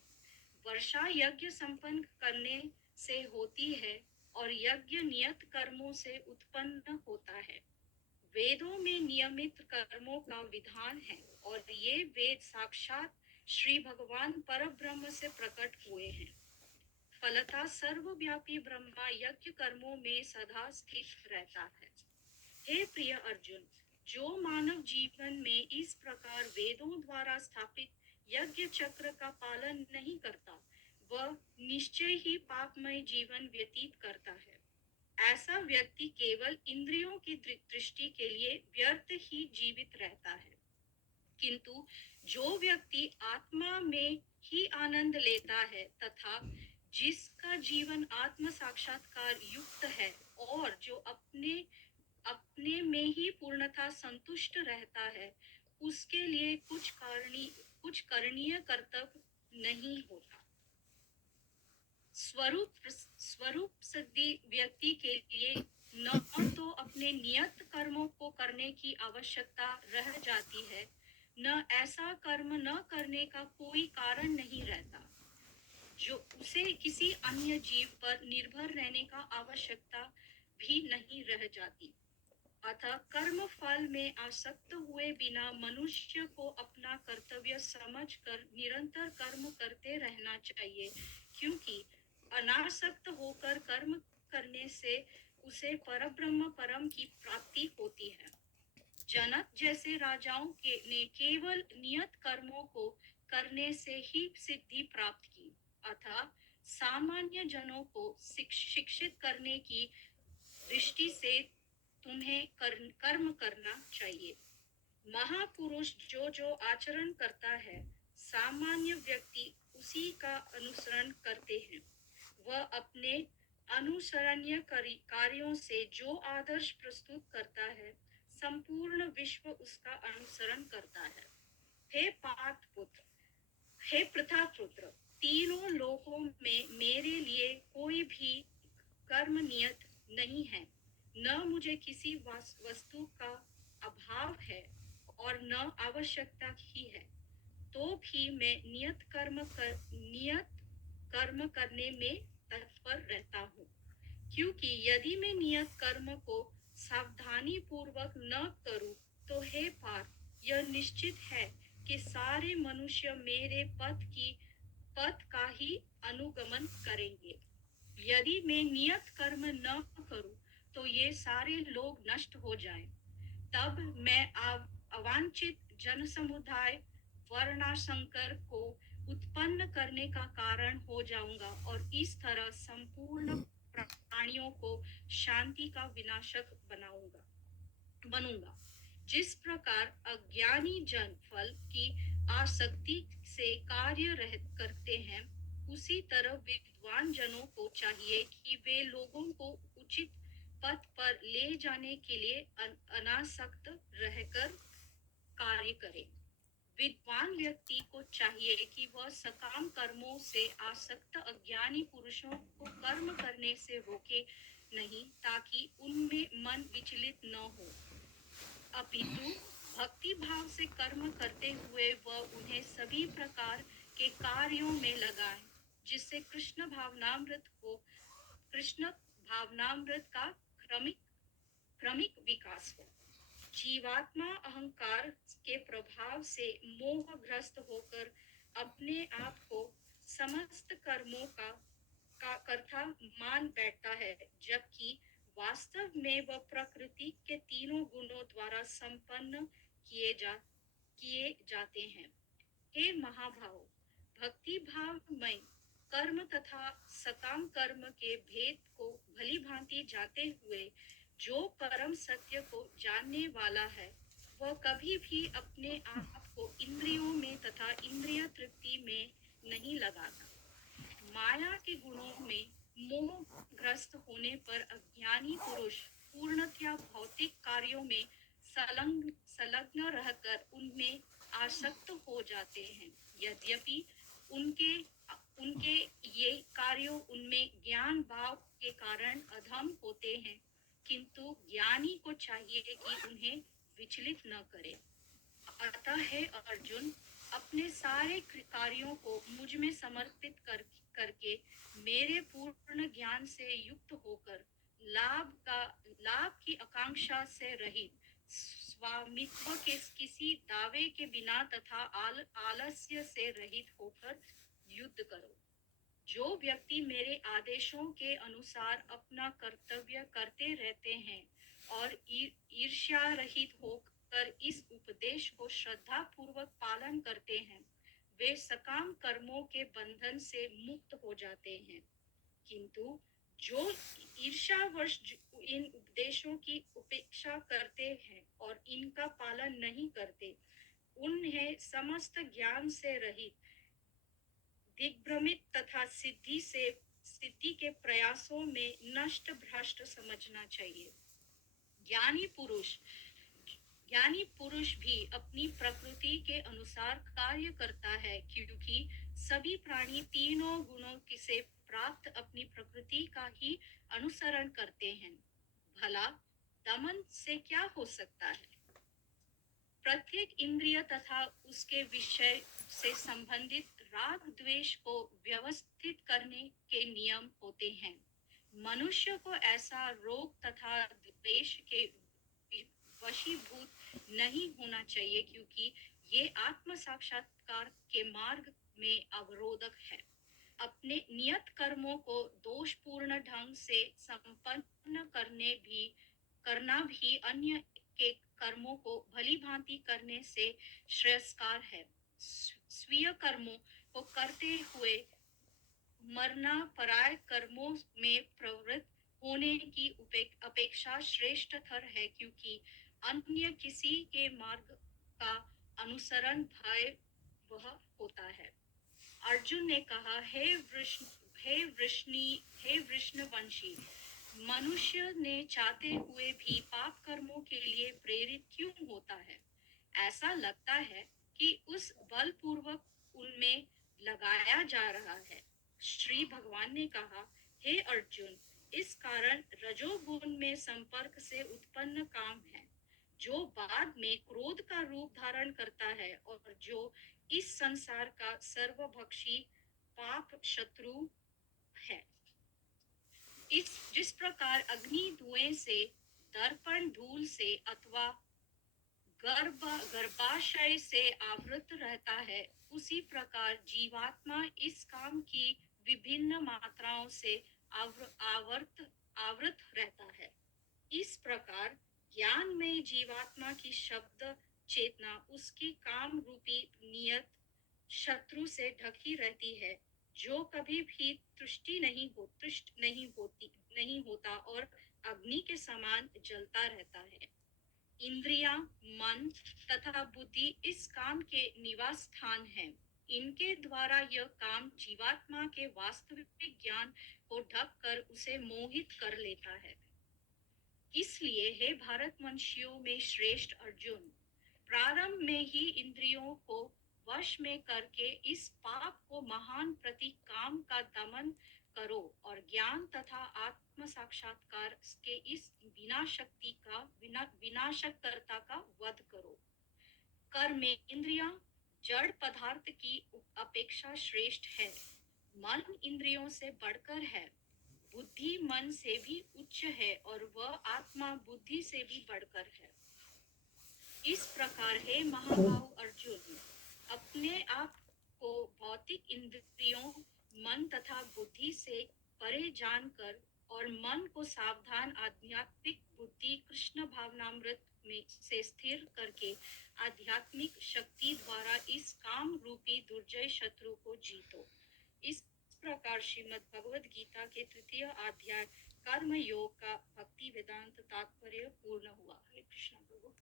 वर्षा यज्ञ संपन्न करने से होती है और यज्ञ नियत कर्मों से उत्पन्न होता है। वेदों में नियमित कर्मों का विधान है और ये वेद साक्षात श्री भगवान परब्रह्म से प्रकट हुए हैं। फलतः सर्वव्यापी ब्रह्मा यज्ञ कर्मों में सदा स्थित रहता है। हे प्रिय अर्जुन, जो मानव जीवन में इस प्रकार वेदों द्वारा स्थापित यज्ञ चक्र का पालन नहीं करता, वह निश्चय ही पापमय जीवन व्यतीत करता है। ऐसा व्यक्ति केवल इंद्रियों की दृष्टि के लिए व्यर्थ ही जीवित रहता है। किंतु जो व्यक्ति आत्मा में ही आनंद लेता है तथा जिसका जीवन आत्म साक्षात्कार युक्त है और जो अपने अपने में ही पूर्णतः संतुष्ट रहता है, उसके लिए कुछ करणीय कर्तव्य नहीं होता। स्वरूप सिद्धि व्यक्ति के लिए न तो अपने नियत कर्मों को करने की आवश्यकता रह जाती है, न ऐसा कर्म न करने का कोई कारण नहीं रहता, जो उसे किसी अन्य जीव पर निर्भर रहने का आवश्यकता भी नहीं रह जाती। अतः कर्म फल में आसक्त हुए बिना मनुष्य को अपना कर्तव्य समझकर निरंतर कर्म करते रहना चाहिए, क्योंकि अनासक्त होकर कर्म करने से उसे परब्रह्म परम की प्राप्ति होती है। जनक जैसे राजाओं ने केवल नियत कर्मों को करने से ही सिद्धि प्राप्त की, अतः सामान्य जनों को शिक्षित करने की दृष्टि से तुम्हें कर्म करना चाहिए। महापुरुष जो आचरण करता है, सामान्य व्यक्ति उसी का अनुसरण करते हैं। वह अपने अनुसरणीय कार्यों से जो आदर्श प्रस्तुत करता है, संपूर्ण विश्व उसका अनुसरण करता है। हे पार्थ पुत्र, हे प्रथा पुत्र, तीनों लोकों में मेरे लिए कोई भी कर्म नियत नहीं है। न मुझे किसी वस्तु का अभाव है और न आवश्यकता ही है, तो भी मैं नियत कर्म करने में तत्पर रहता हूँ, क्योंकि यदि मैं नियत कर्म को सावधानी पूर्वक न करूं, तो हे पार्थ, यह निश्चित है कि सारे मनुष्य मेरे पथ का ही अनुगमन करेंगे। यदि मैं नियत कर्म न करूं, तो ये सारे लोग नष्ट हो जाएं। तब मैं अवांछित जन समुदाय वर्णाशंकर को उत्पन्न करने का कारण हो जाऊंगा और इस तरह संपूर्ण प्राणियों को शांति का विनाशक बनूंगा। जिस प्रकार अज्ञानी जन फल की आसक्ति से कार्य करते हैं, उसी तरह विद्वान जनों को चाहिए कि वे लोगों को उचित पथ पर ले जाने के लिए अनासक्त रहकर कार्य करें। विद्वान व्यक्ति को चाहिए कि वह सकाम कर्मों से आसक्त अज्ञानी पुरुषों को कर्म करने से रोके नहीं, ताकि उनमें मन विचलित न हो, अपितु भक्ति भाव से कर्म करते हुए वह उन्हें सभी प्रकार के कार्यों में लगाए, जिससे कृष्ण भावनामृत का क्रमिक विकास हो। जीवात्मा अहंकार के प्रभाव से मोहग्रस्त होकर अपने आप को समस्त कर्मों का कर्ता मान बैठता है, जबकि वास्तव में वह प्रकृति के तीनों गुणों द्वारा संपन्न किए जाते हैं। हे महाभाव, भक्ति भावमय कर्म तथा सकाम कर्म के भेद को भली भांति जानते हुए जो परम सत्य को जानने वाला है, वह कभी भी अपने आप को इंद्रियों में तथा इंद्रिय तृप्ति में नहीं लगाता। माया के गुणों में मोहग्रस्त होने पर अज्ञानी पुरुष पूर्णतया भौतिक कार्यों में संलग्न रहकर उनमें आसक्त हो जाते हैं। यद्यपि उनके ये कार्यों उनमें ज्ञान भाव के कारण अधम होते हैं, किंतु ज्ञानी को चाहिए कि उन्हें विचलित न करे। अतः हे अर्जुन, अपने सारे कार्यों को मुझ में समर्पित करके मेरे पूर्ण ज्ञान से युक्त होकर लाभ की आकांक्षा से रहित, स्वामित्व के किसी दावे के बिना तथा आलस्य से रहित होकर युद्ध करो। जो व्यक्ति मेरे आदेशों के अनुसार अपना कर्तव्य करते रहते हैं और ईर्ष्या रहित होकर इस उपदेश को श्रद्धा पूर्वक पालन करते हैं, वे सकाम कर्मों के बंधन से मुक्त हो जाते हैं। किंतु जो ईर्ष्यावश इन उपदेशों की उपेक्षा करते हैं और इनका पालन नहीं करते, उन्हें समस्त ज्ञान से रहित दिग्भ्रमित तथा सिद्धि के प्रयासों में नष्ट भ्रष्ट समझना चाहिए। ज्ञानी पुरुष भी अपनी प्रकृति के अनुसार कार्य करता है, क्योंकि सभी प्राणी तीनों गुणों से प्राप्त अपनी प्रकृति का ही अनुसरण करते हैं। भला दमन से क्या हो सकता है? प्रत्येक इंद्रिय तथा उसके विषय से संबंधित राग द्वेष को व्यवस्थित करने के नियम होते हैं। मनुष्य को ऐसा रोग तथा द्वेष के वशीभूत नहीं होना चाहिए, क्योंकि ये आत्म साक्षात्कार के मार्ग में अवरोधक है। अपने नियत कर्मों को दोषपूर्ण ढंग से संपन्न करना भी अन्य के कर्मों को भली भांति करने से श्रेयस्कार है। स्वीय कर्मों को करते हुए मरना पराय कर्मों में प्रवृत्त होने की अपेक्षा श्रेष्ठतर है, क्योंकि अन्य किसी के मार्ग का अनुसरण भयावह होता है। अर्जुन ने कहा, हे वृषणवंशी, मनुष्य ने चाहते हुए भी पाप कर्मों के लिए प्रेरित क्यों होता है? ऐसा लगता है कि उस बलपूर्वक उनमें लगाया जा रहा है। श्री भगवान ने कहा, हे अर्जुन, इस कारण रजोगुण में संपर्क से उत्पन्न काम है, जो बाद में क्रोध का रूप धारण करता है और जो इस संसार का सर्वभक्षी पाप शत्रु है। जिस प्रकार अग्नि धुएं से, दर्पण धूल से अथवा गर्भाशय से आवृत रहता है, उसी प्रकार जीवात्मा इस काम की विभिन्न मात्राओं से आवृत रहता है। इस प्रकार ज्ञान में जीवात्मा की शब्द चेतना उसकी काम रूपी नियत शत्रु से ढकी रहती है, जो कभी भी तुष्ट नहीं होता और अग्नि के समान जलता रहता है। इंद्रियां, मन तथा बुद्धि इस काम के निवास स्थान हैं। इनके द्वारा यह काम जीवात्मा के वास्तविक ज्ञान को ढककर उसे मोहित कर लेता है। इसलिए हे भारतवंशियों में श्रेष्ठ अर्जुन, प्रारंभ में ही इंद्रियों को वश में करके इस पाप को महान प्रतीक काम का दमन करो और ज्ञान तथा आत्म साक्षात्कार के इस विनाशकर्ता का वध करो। कर्म इंद्रियां जड़ पदार्थ की अपेक्षा श्रेष्ठ है। मन इंद्रियों से बढ़कर है, बुद्धि मन से भी उच्च है और वह आत्मा बुद्धि से भी बढ़कर है। इस प्रकार हे महाबाहु अर्जुन, अपने आप को भौतिक इंद्रियों, मन तथा बुद्धि से परे जानकर और मन को सावधान आध्यात्मिक बुद्धि कृष्ण भावनामृत में से स्थिर करके आध्यात्मिक शक्ति द्वारा इस काम रूपी दुर्जय शत्रु को जीतो। इस प्रकार श्रीमद् भगवद गीता के 3 अध्याय कर्म योग का भक्ति वेदांत तात्पर्य पूर्ण हुआ। हरे कृष्ण प्रभु।